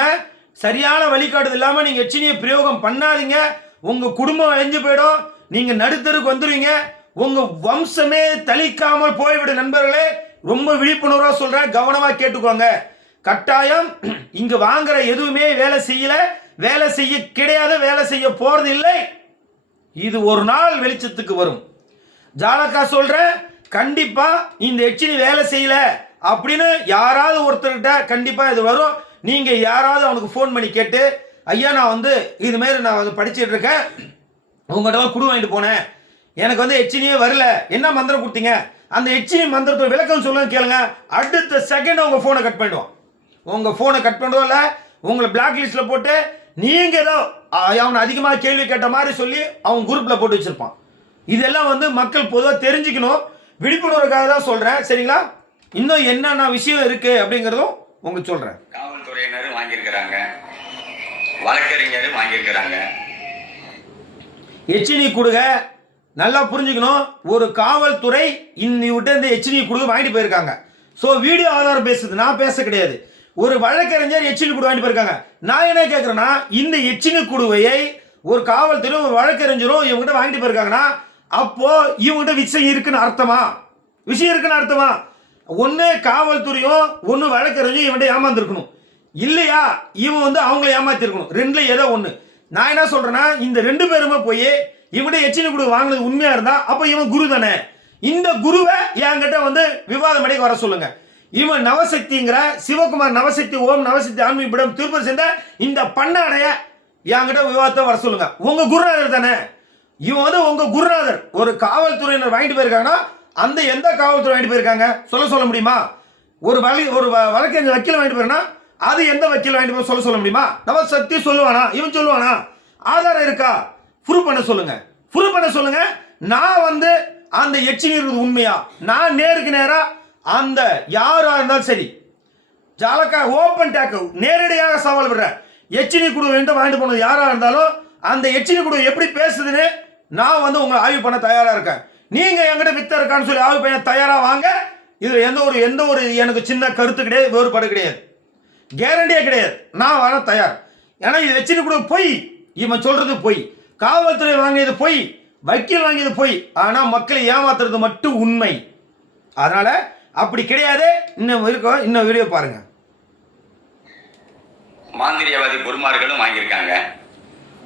சரியான வழிகாட்டுதல் இல்லாம நீங்க யட்சினியை பிரயோகம் பண்ணாதீங்க. உங்க குடும்பம் அழிஞ்சு போயிடும், நீங்க நடுத்தருக்கு வந்துருவீங்க, உங்க வம்சமே தளிக்காமல் போய்விடும். நண்பர்களே, ரொம்ப விழிப்புணர்வா சொல்றேன், கவனமா கேட்டுக்கோங்க. கட்டாயம் இங்க வாங்குற எதுவுமே வேலை செய்யல, வேலை செய்ய கிடையாது, வேலை செய்ய போறது இல்லை. இது ஒரு நாள் வெளிச்சத்துக்கு வரும். ஜாலக்கா சொல்றேன், கண்டிப்பா இந்த யட்சினி வேலை செய்யல அப்படின்னு யாராவது ஒருத்தர்கிட்ட கண்டிப்பா இது வரும். நீங்க யாராவது அவனுக்கு ஃபோன் பண்ணி கேட்டு, ஐயா நான் வந்து இது மாதிரி நான் வந்து படிச்சுட்டு இருக்கேன், உங்கள்கிட்ட குடு வாங்கிட்டு போனேன், எனக்கு வந்து யட்சினியே வரல, என்ன மந்திரம் கொடுத்தீங்க, அந்த யட்சினி மந்திரத்தோட விளக்கம் சொல்லுங்க கேளுங்க. அடுத்த செகண்ட் உங்க போனை கட் பண்ணிடுவான். உங்க போனை கட் பண்ணுறோம் இல்லை, உங்களை பிளாக் லிஸ்ட்ல போட்டு நீங்க ஏதோ அவனை அதிகமாக கேள்வி கேட்ட மாதிரி சொல்லி அவன் குரூப்ல போட்டு வச்சிருப்பான். இதெல்லாம் வந்து மக்கள் பொதுவாக தெரிஞ்சுக்கணும், விழிப்புணர்வுக்காக தான் சொல்றேன். சரிங்களா? இன்னும் என்னென்ன விஷயம் இருக்கு அப்படிங்கிறதும் உங்களுக்கு சொல்றேன். காவல்துறையினரும் வாங்கியிருக்கிறாங்க, வழக்கறிஞரும் வாங்கியிருக்கிறாங்க. யட்சினி கொடுக நல்லா புரிஞ்சுக்கணும். ஒரு காவல்துறை விட்டு இந்த யட்சினி கொடுக வாங்கிட்டு போயிருக்காங்க. ஸோ வீடியோ ஆதாரம் பேசுது, நான் பேச கிடையாது. ஒரு வழக்கறிஞர் யட்சினி குடு வாங்கிட்டு போயிருக்காங்க. நான் என்ன கேட்குறேன்னா, இந்த யட்சினி குடுவையை ஒரு காவல்துறை ஒரு வழக்கறிஞரும் இவங்ககிட்ட வாங்கிட்டு போயிருக்காங்கன்னா, அப்போ இவங்ககிட்ட விஷயம் இருக்குன்னு அர்த்தமா? விஷயம் இருக்குன்னு அர்த்தமா? ஒன்று காவல்துறையும் ஒன்று வழக்கறிஞரும் இவன்கிட்ட ஏமாந்துருக்கணும், இல்லையா இவன் வந்து அவங்கள ஏமாத்திருக்கணும். ரெண்டுல ஏதோ ஒன்று. நான் என்ன சொல்றேன்னா, இந்த ரெண்டு பேருமே போய் இவன்கிட்ட யட்சினி குடு வாங்கினது உண்மையா இருந்தா அப்ப இவன் குரு தானே. இந்த குருவை என்கிட்ட வந்து விவாதம் அடைக்க வர சொல்லுங்க. இவன் நவசக்திங்கிற சிவகுமார் நவசக்தி ஓம் நவசக்தி ஆன்மீக பீடம் திருப்பதி சேர்ந்த இந்த பண்ணாடைய என்கிட்ட விவாதத்தை வர சொல்லுங்க. உங்க குருநாதர் தானே இவன், வந்து உங்க குருநாதர். ஒரு காவல்துறையினர் வாங்கிட்டு போயிருக்காங்கன்னா அந்த எந்த காவல்துறை வாங்கிட்டு போயிருக்காங்க சொல்ல முடியுமா? ஒரு வழக்கறிஞர் வக்கீல் வாங்கிட்டு போயிருன்னா அது எந்த வக்கீல் வாங்கிட்டு போய் சொல்ல முடியுமா? நவசக்தி சொல்லுவானா? இவன் சொல்லுவானா? ஆதாரம் இருக்கா? ப்ரூவ் பண்ண சொல்லுங்க, ப்ரூவ் பண்ண சொல்லுங்க. நான் வந்து அந்த யட்சினி உண்மையா, நான் நேருக்கு நேரா அந்த யாரா இருந்தாலும் சரி, ஜாலக்கா ஓப்பன் டேக் நேரடியாக சவால் விடுறேன். யட்சினி குடு வேண்டும் வாங்கிட்டு போனது யாரா இருந்தாலும் அந்த யட்சினி குடு எப்படி பேசுதுன்னு நான் வந்து உங்களை ஆய்வு பண்ண தயாரா இருக்கேன். நீங்க என்கிட்ட வித்த இருக்கான்னு சொல்லி ஆய்வு பண்ண தயாரா வாங்க. இதுல எந்த ஒரு எனக்கு சின்ன கருத்து கிடையாது, வேறுபாடு கிடையாது, கேரண்டியே கிடையாது. நான் வர தயார். ஏன்னா இது யட்சினி குடு பொய், இவன் சொல்றது பொய், காவல்துறை வாங்கியது பொய், வக்கீல் வாங்கியது பொய், ஆனா மக்களை ஏமாத்துறது மட்டும் உண்மை. அதனால அப்படி கிடையாது. இன்னும் இருக்கும், இன்னும் வீடியோ பாருங்க. மாந்திரியவாதி குருமார்களும் வாங்கியிருக்காங்க,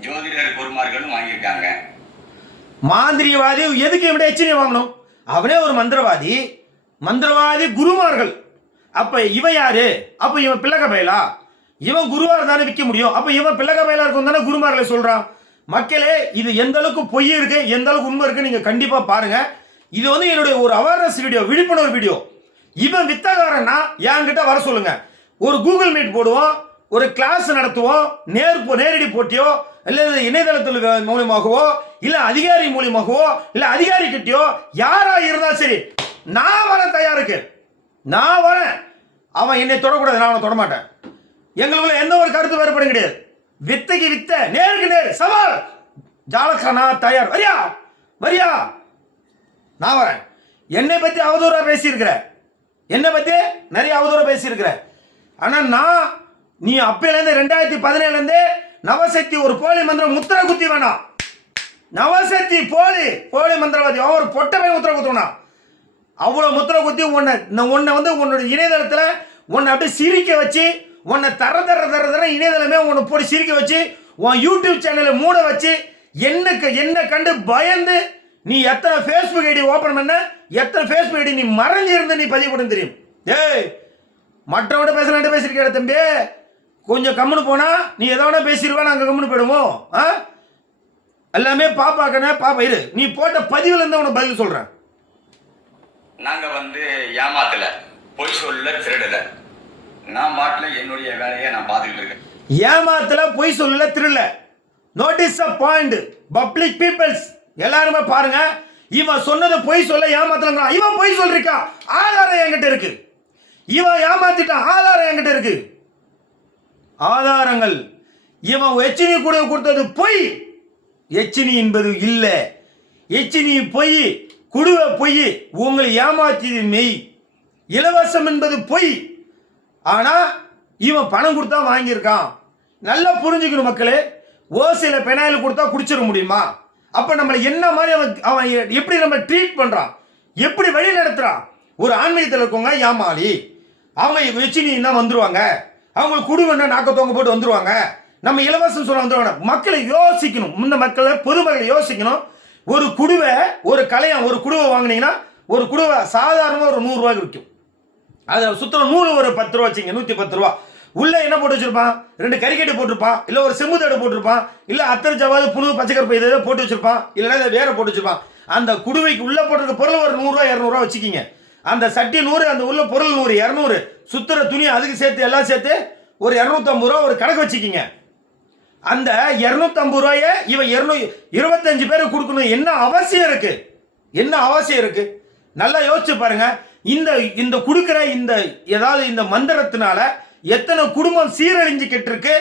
ஜோதிடர் குருமார்களும் வாங்கியிருக்காங்க. மாந்திரியவாதி எதுக்கு இவன் யட்சினி வாங்கணும்? அவனே ஒரு மந்திரவாதி, மந்திரவாதி குருமார்கள். அப்ப இவன் யாரு? அப்ப இவன் பிள்ளக பயலா? இவன் குருவார் தானே விற்க முடியும். அப்ப இவன் பிள்ளக பயலா இருக்கும் தானே குருமார்களை சொல்றான். மக்களே, இது எந்த அளவுக்கு பொய் இருக்கு, எந்த அளவுக்கு உண்மை இருக்கு நீங்க கண்டிப்பா பாருங்க. இது வந்து என்னுடைய ஒரு அவேர்னஸ் வீடியோ, விழிப்புணர்வு வீடியோ. இவன் வித்தகாரன்னா என்கிட்ட வர சொல்லுங்க. ஒரு கூகுள் மீட் போடுவோம், ஒரு கிளாஸ் நடத்துவோம், நேரடி போட்டியோ இல்ல இணையதளத்தில் மூலியமாகவோ இல்ல அதிகாரி மூலியமாகவோ இல்ல அதிகாரி கிட்டயோ யாரா இருந்தா சரி, நான் வர தயாருக்கு, நான் வரேன். அவன் என்னை தொடக்கூடாது, நான் அவனை தொடமாட்டேன். எங்களுக்குள்ள எந்த ஒரு கருத்து வேறுபாடும் கிடையாது. வித்தைக்கு வித்த, நேருக்கு நேர் சவால். ஜாலக்கானா தயார், வரியா நான் வரேன். என்னை பத்தி அவதூறா பேசியிருக்கிற, என்னை பத்தி நிறைய அவதூறா பேசியிருக்கிற. ஆனா நான் நீ அப்பையிலேருந்து 2017 நவசக்தி ஒரு போலி மந்திரம் முத்திர குத்தி வேணாம். நவசக்தி போலி மந்திரவாதி ஒரு பொட்டை போய் முத்திர குத்துவனா? அவ்வளவு முத்திர குத்தி உன்னை வந்து உன்னோட இணையதளத்தில் உன்னை அப்படியே சிரிக்க வச்சு, உன்னை தர இணையதளமே உன்னை போட்டு சிரிக்க வச்சு, உன் யூடியூப் சேனலை மூட வச்சு, என்ன கண்டு பயந்து நீ எத்தனை ஃபேஸ்புக் ஐடி ஓப்பன் பண்ண, எத்தனை ஃபேஸ்புக் ஐடி நீ மறைஞ்சிருந்து நீ பதிவு பண்ண தெரியும். ஏய், மற்றவங்க பேசிருக்கேன் தம்பி, கொஞ்சம் கம்முன்னு போனா நீ எதோ பேசிடுவா, நாங்கள் கம்முன்னு போயிடுவோம். எல்லாமே பாப்பா இரு, நீ போட்ட பதிவுல இருந்து உனக்கு பதில் சொல்றேன். நாங்க வந்து ஏமாத்தல, பொய் சொல்ல, திருடல. நான் பாட்டில் என்னுடைய வேலையை நான் பார்த்துக்கிட்டு இருக்கேன். ஏமாத்தல, பொய் சொல்லல, திருடல. Notice a point public peoples எல்லாருமே பாருங்க. இவன் சொன்னது பொய் சொல்ல ஏமாத்தலாம். இவன் பொய் சொல்லிருக்கா, ஆதாரம் என்கிட்ட இருக்கு. இவன் ஏமாத்திட்டான், ஆதாரம் என்கிட்ட இருக்கு. ஆதாரங்கள். இவன் எச்சினி கூட கொடுத்தது பொய். எச்சினி என்பது இல்லை. எச்சினி பொய், குடுவ பொய், உங்களை ஏமாற்றியது மெய். இலவசம் என்பது பொய். ஆனா இவன் பணம் கொடுத்தா வாங்கியிருக்கான். நல்லா புரிஞ்சுக்கணும் மக்களே. ஓசில பெனாயில் கொடுத்தா குடிச்சிட முடியுமா? அப்ப நம்மளை என்ன மாதிரி அவன் எப்படி நம்ம ட்ரீட் பண்றான், எப்படி வழி நடத்துறான்? ஒரு ஆன்மீகத்தில் இருக்கவங்க ஏமாளி, அவங்க எச்சினா வந்துருவாங்க, அவங்களுக்கு குடுவன்னா நாக்கத்தவங்க போட்டு வந்துருவாங்க, நம்ம இலவசம் சொல்ல வந்துருவாங்க. மக்களை யோசிக்கணும். முன்ன மக்களை, பொதுமக்களை யோசிக்கணும். ஒரு குடுவை, ஒரு கலையம், ஒரு குடுவை வாங்கினீங்கன்னா ஒரு குடுவை சாதாரணமாக ஒரு 100 ரூபாய்க்கு விற்கும். அதை சுத்தம் நூறு ஒரு 10 ரூபா வச்சுங்க, 110 ரூபா. உள்ள என்ன போட்டு வச்சிருப்பான்? 2 கறிக்கட்டை போட்டிருப்பான், இல்லை ஒரு செம்பு தடை போட்டிருப்பான், இல்லை அத்தனை ஜவாது புழு பச்சைக்கருப்பை இதை போட்டு வச்சிருப்பான், இல்லைன்னா இதை வேற போட்டு வச்சிருப்பான். அந்த குடுவைக்கு உள்ள போட்டிருக்க பொருள் ஒரு 100 ரூபா 200 ரூபா வச்சுக்கிங்க. அந்த சட்டி 100, அந்த உள்ள பொருள் 100 200, சுத்துற துணி அதுக்கு சேர்த்து எல்லாம் சேர்த்து ஒரு 250 ரூபா ஒரு கணக்கு வச்சுக்கிங்க. அந்த 250 ரூபாய இவன் 225 பேருக்கு கொடுக்கணும். என்ன அவசியம் இருக்கு? என்ன அவசியம் இருக்கு? நல்லா யோசிச்சு பாருங்க. இந்த கொடுக்கிற இந்த ஏதாவது இந்த மந்திரத்தினால எத்தனை குடும்பம் சீரழிஞ்சு கெட்டிருக்கு,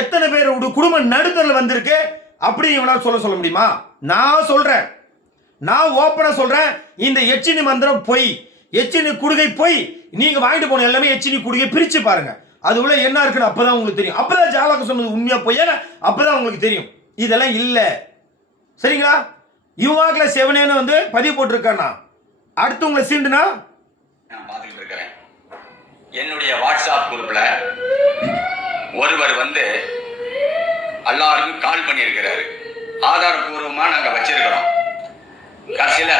எத்தனை பேரோட குடும்பம் நடுத்தரில் வந்திருக்கு அப்படின்னு இவனால சொல்ல முடியுமா? நான் சொல்றேன், நான் ஓப்பனா சொல்றேன். இந்த எச்சினி மந்திரம் பொய், எச்சினி குடுகை பொய். நீங்க வாங்கிட்டு போன எல்லாமே எச்சினி குடுகை பிரிச்சு பாருங்க. அது உள்ள என்ன இருக்குன்னு அப்பதான் உங்களுக்கு தெரியும். அப்பதான் ஜாலகம் சொன்னது உண்மையா பொய்யா அப்பதான் உங்களுக்கு தெரியும். இதெல்லாம் இல்ல. சரிங்களா? யுவாக்ல செவனேன்னு வந்து பதிவு போட்டிருக்கானா, அடுத்தவங்களை சீண்டுனா நான் பார்த்துக்கிட்டு இருக்கிறேன். என்னுடைய வாட்ஸ்அப் குரூப்ல ஒருவர் வந்து எல்லாருக்கும் கால் பண்ணியிருக்கிறாரு. ஆதாரபூர்வமா நாங்க வச்சிருக்கிறோம். கடைசியில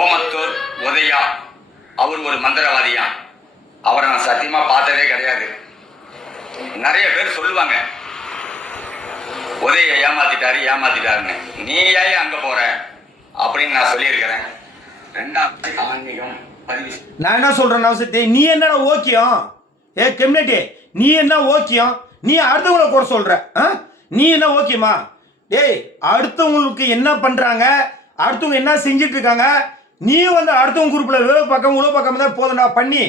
ஓமத்தூர் உதயா, அவர் ஒரு மந்திரவாதியா, அவரை நான் சத்தியமா பார்த்ததே கிடையாது. நிறைய பேர் சொல்லுவாங்க உதய ஏமாத்திட்டாருன்னு. நீ ஏன் அங்க போற அப்படின்னு நான் சொல்லியிருக்கிறேன். 2வது ஆன்மீகம் பதிவு. நான் என்ன சொல்றேன், நீ என்னடா ஓக்கியம்? கம்யூனிட்டி, நீ என்ன ஓக்கியம்? நீ அடுத்தவங்களை குறை சொல்ற, நீ என்ன ஓக்கியமா? டேய், அடுத்தவங்களுக்கு என்ன பண்றாங்க, அடுத்தவங்க என்ன செஞ்சிட்டு இருக்காங்க, நீ வந்து அடுத்தவங்க குரூப்ல வேவு பக்கம் உழவு பக்கம் தான் போதண்டா பண்ணி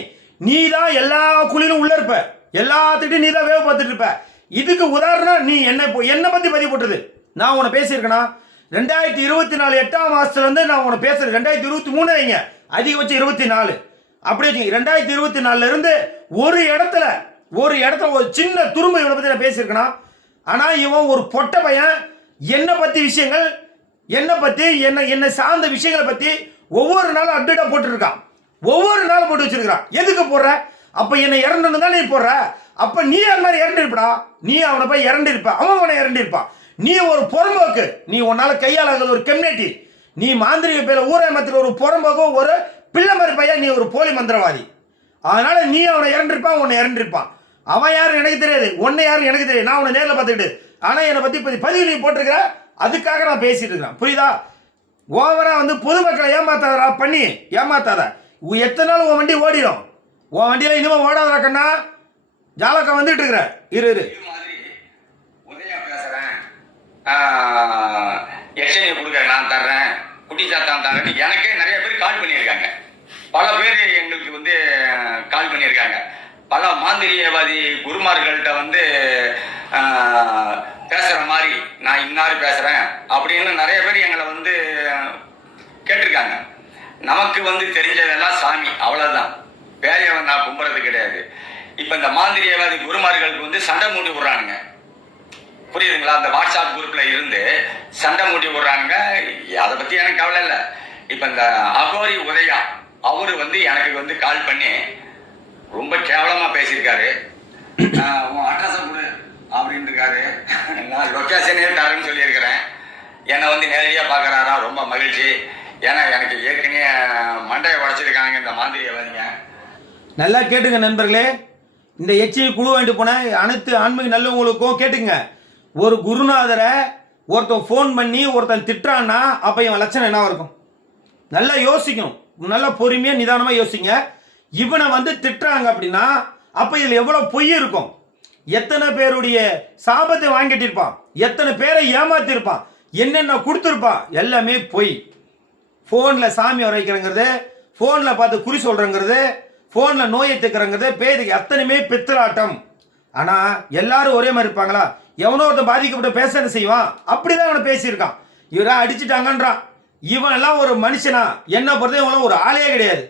நீ தான் எல்லா குழியிலும் உள்ள இருப்ப, எல்லாத்துக்கிட்டையும் நீ தான் வேவு பார்த்துட்டு இருப்ப. இதுக்கு உதாரணம் நீ என்ன பத்தி பதிவு போட்டது. நான் உன்னை பேசியிருக்கேனா? 2024 8ஆம் மாசத்துல இருந்து நான் உன்னை பேசுறேன். 2023 வைங்க, அதிகபட்சம் 24 அப்படி வச்சுங்க. 2024 இருந்து ஒரு இடத்துல ஒரு சின்ன துரும்பு இவனை பத்தி நான் பேசியிருக்கேனா? ஆனா இவன் ஒரு பொட்ட பையன் என்னை பத்தி விஷயங்கள், என்னை பத்தி என்ன சார்ந்த விஷயங்களை பத்தி ஒவ்வொரு நாளும் அப்டேட்டா போட்டுருக்கான். ஒவ்வொரு நாளும் போட்டு வச்சிருக்கான். எதுக்கு போடுற? அப்ப என்ன இறந்துன்னு தான் நீ போடுற. அப்ப நீ அது மாதிரி இறண்டிருப்பா. நீ அவனை போய் இறண்டிருப்ப, அவன் அவனை இறண்டிருப்பான். நீ ஒரு புறம்போக்கு, நீ உன்னால கையாளாத ஒரு கம்யூனிட்டி, நீ மாந்திரிக பேர ஊரமத்தில் ஒரு புறம்போக்கோ ஒரு பிள்ளை மாதிரி பையன், நீ ஒரு போலி மந்திரவாதி. அதனால நீ அவனை இறண்டிருப்பான், உன்னை இறண்டிருப்பான். அவன் யாரும் எனக்கு தெரியாது, உன்னை யாரும் எனக்கு தெரியாது. நான் உன்னை நேரில் பார்த்துக்கிட்டு, ஆனா என்னை பத்தி பதிவு நீ போட்டிருக்கிற, அதுக்காக நான் பேசிட்டு இருக்கிறேன். புரியுதா? ஓவரா வந்து பொதுமக்களை ஏமாத்தாதா, பண்ணி ஏமாத்தாத. எத்தனை நாள் உன் வண்டி ஓடிடும்? உன் வண்டியில இனிமே ஓடாதா கண்ணா, ஜாலக்கா வந்துட்டு இருக்கிற. இரு உதயா பேசுறேன், எக்ஸ்சேஞ்ச் கொடுக்குறேன், நான் தர்றேன், குட்டி சாத்தான் தரேன். எனக்கே நிறைய பேர் கால் பண்ணியிருக்காங்க. பல பேர் எங்களுக்கு வந்து கால் பண்ணியிருக்காங்க. பல மாந்திரியவாதி குருமார்கள்ட்ட வந்து பேசுகிற மாதிரி நான் இன்னாரு பேசுகிறேன் அப்படின்னு நிறைய பேர் எங்களை வந்து கேட்டிருக்காங்க. நமக்கு வந்து தெரிஞ்சதெல்லாம் சாமி, அவ்வளோதான். வேலையவன் நான் கும்புறது கிடையாது. இப்போ இந்த மாந்திரியவாதி குருமார்களுக்கு வந்து சண்டை மூட்டி விடுறானுங்க. புரியுதுங்களா? அந்த வாட்ஸ்அப் குரூப்பில் இருந்து சண்டை மூட்டி விடுறானுங்க. அதை பற்றி எனக்கு கவலை இல்லை. இப்போ இந்த அகோரி உதயா அவரு வந்து எனக்கு வந்து கால் பண்ணி ரொம்ப கேவலமாக பேசியிருக்காரு. உன் அட்ரஸை கொடு அப்படின்னு இருக்காரு. நான் லொக்கேஷனே தரேன்னு சொல்லியிருக்கிறேன். என்னை வந்து நேரடியாக பார்க்குறாரா, ரொம்ப மகிழ்ச்சி. ஏன்னா எனக்கு ஏற்கனவே மண்டையை உடைச்சிருக்காங்க இந்த மாந்திரியவாதிங்க. நல்லா கேட்டுங்க நண்பர்களே. இந்த எச்சி குழு வாங்கிட்டு போன அனைத்து ஆன்மீக நல்லவங்களுக்கும் கேட்டுங்க. ஒரு குருநாதரை ஒருத்தன் ஃபோன் பண்ணி ஒருத்தன் திட்டுறான்னா அப்போ இவன் லட்சணம் என்ன இருக்கும்? நல்லா யோசிக்கணும். நல்லா பொறுமையாக நிதானமாக யோசிங்க. இவனை வந்து திட்டுறாங்க அப்படின்னா அப்போ இதில் எவ்வளோ பொய் இருக்கும், எத்தனை பேருடைய சாபத்தை வாங்கிட்டு இருப்பான், எத்தனை பேரை ஏமாத்திருப்பான், என்னென்ன கொடுத்துருப்பான், எல்லாமே பொய். ஃபோனில் சாமி வர வைக்கிறங்கிறது, ஃபோனில் பார்த்து குறி சொல்கிறங்கிறது, ஃபோனில் நோயை தைக்கிறங்கிறது, பேருக்கு அத்தனையுமே பித்தலாட்டம். ஆனால் எல்லாரும் ஒரே மாதிரி இருப்பாங்களா? எவனோ ஒருத்தன் பாதிக்கப்பட்ட பேச என்ன செய்வான்? அப்படிதான் அவனை பேசியிருக்கான். இவரா அடிச்சுட்டாங்கன்றான். இவன் எல்லாம் ஒரு மனுஷனா? என்ன பொறுத்த இவன் ஒரு ஆளே கிடையாது.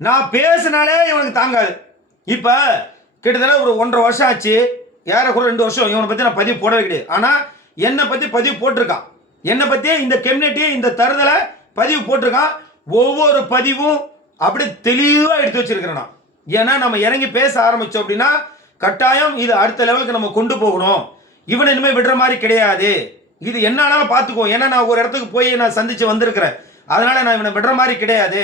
நான் பேசினாலே இவனுக்கு தாங்காது. இப்போ கிட்டத்தட்ட ஒரு 1.5 வருஷம் ஆச்சு, ஏறக்குறை 2 வருஷம் இவனை பற்றி நான் பதிவு போடவே கிடையாது. ஆனால் என்னை பற்றி பதிவு போட்டிருக்கான். என்னை பற்றி இந்த கம்யூனிட்டி இந்த தருதலை பதிவு போட்டிருக்கான். ஒவ்வொரு பதிவும் அப்படி தெளிவாக எடுத்து வச்சிருக்கிறேன் நான். ஏன்னா நம்ம இறங்கி பேச ஆரம்பித்தோம் அப்படின்னா கட்டாயம் இது அடுத்த லெவலுக்கு நம்ம கொண்டு போகணும். இவனை இனிமேல் விடுற மாதிரி கிடையாது. இது என்ன ஆனாலும் பார்த்துக்குவோம். ஏன்னா நான் ஒரு இடத்துக்கு போய் நான் சந்திச்சு வந்திருக்கிறேன். அதனால நான் இவனை விடுற மாதிரி கிடையாது.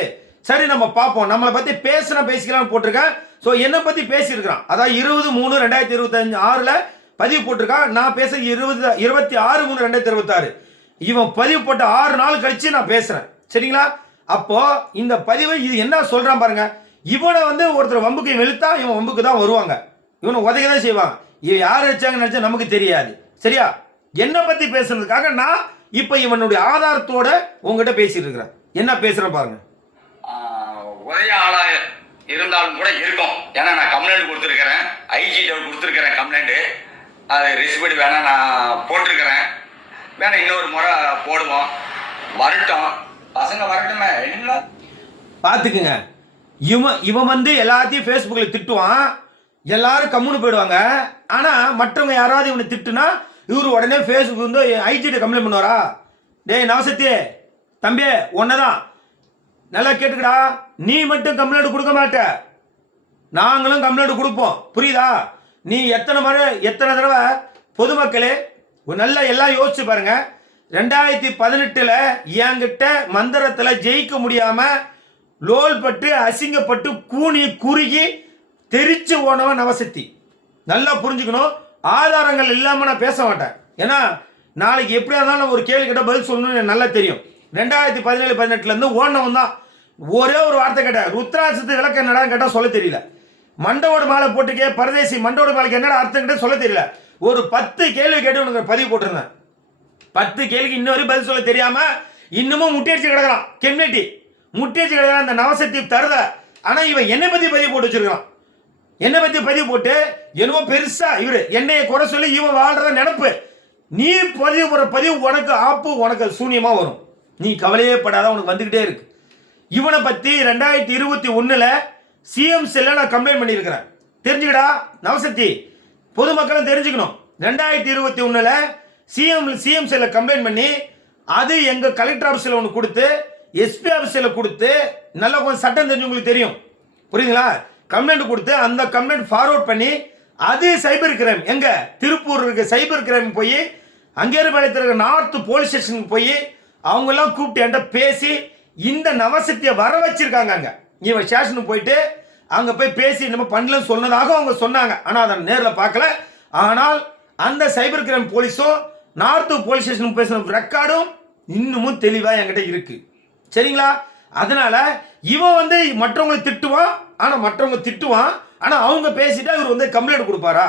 சரி நம்ம பார்ப்போம். நம்மளை பற்றி பேசிக்கலாம்னு போட்டிருக்கேன். ஸோ என்னை பற்றி பேசியிருக்கிறான். அதாவது 20/3/2025 பதிவு போட்டிருக்கான். நான் பேச 26/3/2026. இவன் பதிவு போட்ட 6 நாள் கழிச்சு நான் பேசுறேன். சரிங்களா? அப்போ இந்த பதிவை இது என்ன சொல்றான் பாருங்க. இவனை வந்து ஒருத்தர் வம்புக்கு இழுத்தா இவன் வம்புக்கு தான் வருவாங்க. இவனை உதைக்க தான் செய்வாங்க. இவன் யார் வச்சாங்கன்னு நினைச்சா நமக்கு தெரியாது. சரியா? என்னை பத்தி பேசுறதுக்காக நான் இப்ப இவனுடைய ஆதாரத்தோட உங்ககிட்ட பேசிட்டு இருக்கிறேன். என்ன பேசுறேன் பாருங்க. ஒரே ஆளா இருந்தாலும் கூட இருக்கும். ஏன்னா நான் கம்ப்ளைண்ட் கொடுத்துருக்கிறேன், ஐஜிட்ட கொடுத்துருக்கிறேன் கம்ப்ளைண்ட். அது ரிசிப்ட் வேணா நான் போட்டிருக்கிறேன். வேணா இன்னொரு முறை போடுவோம். வரட்டும், பசங்க வரட்டுமே. என்ன பார்த்துக்குங்க. இவன் வந்து எல்லாத்தையும் ஃபேஸ்புக்கில் திட்டுவான், எல்லாரும் கம்முன்னு போயிடுவாங்க. ஆனால் மற்றவங்க யாராவது இவனை திட்டுனா இவர் உடனே ஃபேஸ்புக் வந்து ஐஜிட்ட கம்ப்ளைண்ட் பண்ணுவாரா? டேய் நவசத்தி தம்பி, ஒன்னதான் நல்லா கேட்டுக்கடா. நீ மட்டும் கம்ப்ளைண்ட் கொடுக்க மாட்ட, நாங்களும் கம்ப்ளைண்ட் கொடுப்போம். புரியுதா? நீ எத்தனை தடவை பொதுமக்களே நல்லா எல்லாம் யோசிச்சு பாருங்க. 2018 என்கிட்ட மந்திரத்தில் ஜெயிக்க முடியாம லோல் பட்டு அசிங்கப்பட்டு கூனி குறுகி தெரிச்சு ஓனவன் நவசக்தி. நல்லா புரிஞ்சுக்கணும். ஆதாரங்கள் இல்லாமல் நான் பேச மாட்டேன். ஏன்னா நாளைக்கு எப்படியா இருந்தாலும் ஒரு கேள்வி கேட்டால் பதில் சொல்லணும்னு எனக்கு நல்லா தெரியும். 2017-18 ஓனவன் தான். ஒரே ஒரு வார்த்தை கேட்டேன், ருத்ராட்சத்து விளக்கம் என்னடான்னு கேட்டால் சொல்ல தெரியல. மண்டவோட மாலை போட்டுக்கே பரதேசி, மண்டவோட மாலைக்கு என்னடா அர்த்தம் கேட்டால் சொல்ல தெரியல. ஒரு 10 கேள்வி கேட்டு உனக்கு பதிவு போட்டிருந்தேன். 10 கேள்விக்கு இன்னொரு பதில் சொல்ல தெரியாம இன்னமும் முட்டியடிச்சு கிடக்கிறான். கம்யூனிட்டி முட்டியடிச்சு கிடக்கிறான் அந்த நவசக்தி தருத. ஆனா இவன் என்னை பத்தி பதிவு போட்டு வச்சிருக்கான். என்னை பத்தி பதிவு போட்டு என்னவோ பெருசா இவரு என்னைய குறை சொல்லி இவன் வாழ்றத நினைப்பு. நீ பதிவு போற பதிவு உனக்கு ஆப்பு, உனக்கு சூன்யமா வரும். நீ கவலையே படாத, உனக்கு வந்துகிட்டே இருக்கு. இவனை பத்தி 2021 சிஎம் செல்ல நான் கம்ப்ளைண்ட் பண்ணியிருக்கிறேன். தெரிஞ்சுக்கடா நவசக்தி, பொதுமக்களும் தெரிஞ்சுக்கணும். 2021 சிஎம் செல்ல கம்ப்ளைண்ட் பண்ணி அது எங்க கலெக்டர் ஆஃபீஸில் ஒன்று கொடுத்து எஸ்பி ஆஃபீஸில் கொடுத்து நல்லா கொஞ்சம் சட்டம் தெரிஞ்சவங்களுக்கு தெரியும். புரியுதுங்களா? கம்ப்ளைண்ட் கொடுத்து அந்த கம்ப்ளைண்ட் ஃபார்வர்ட் பண்ணி அது சைபர் கிரைம் எங்க திருப்பூர் இருக்க சைபர் கிரைம் போய் அங்கேருபாளையத்தில் இருக்க நார்த் போலீஸ் ஸ்டேஷனுக்கு போய் அவங்கெல்லாம் கூப்பிட்டு என்கிட்ட பேசி இந்த நவசக்தியை வர வச்சிருக்காங்க. அங்கே இவன் ஸ்டேஷனுக்கு போயிட்டு அங்கே போய் பேசி நம்ம பண்ணலன்னு சொன்னதாக அவங்க சொன்னாங்க. ஆனால் அதை நேரில் பார்க்கல. ஆனால் அந்த சைபர் கிரைம் போலீஸும் நார்த் போலீஸ் ஸ்டேஷனுக்கு பேசின ரெக்கார்டும் இன்னமும் தெளிவாக என்கிட்ட இருக்கு. சரிங்களா? அதனால இவன் வந்து மற்றவங்களை திட்டுவான். ஆனால் மற்றவங்க திட்டுவான், ஆனால் அவங்க பேசிட்டா இவர் வந்து கம்ப்ளைண்ட் கொடுப்பாரா?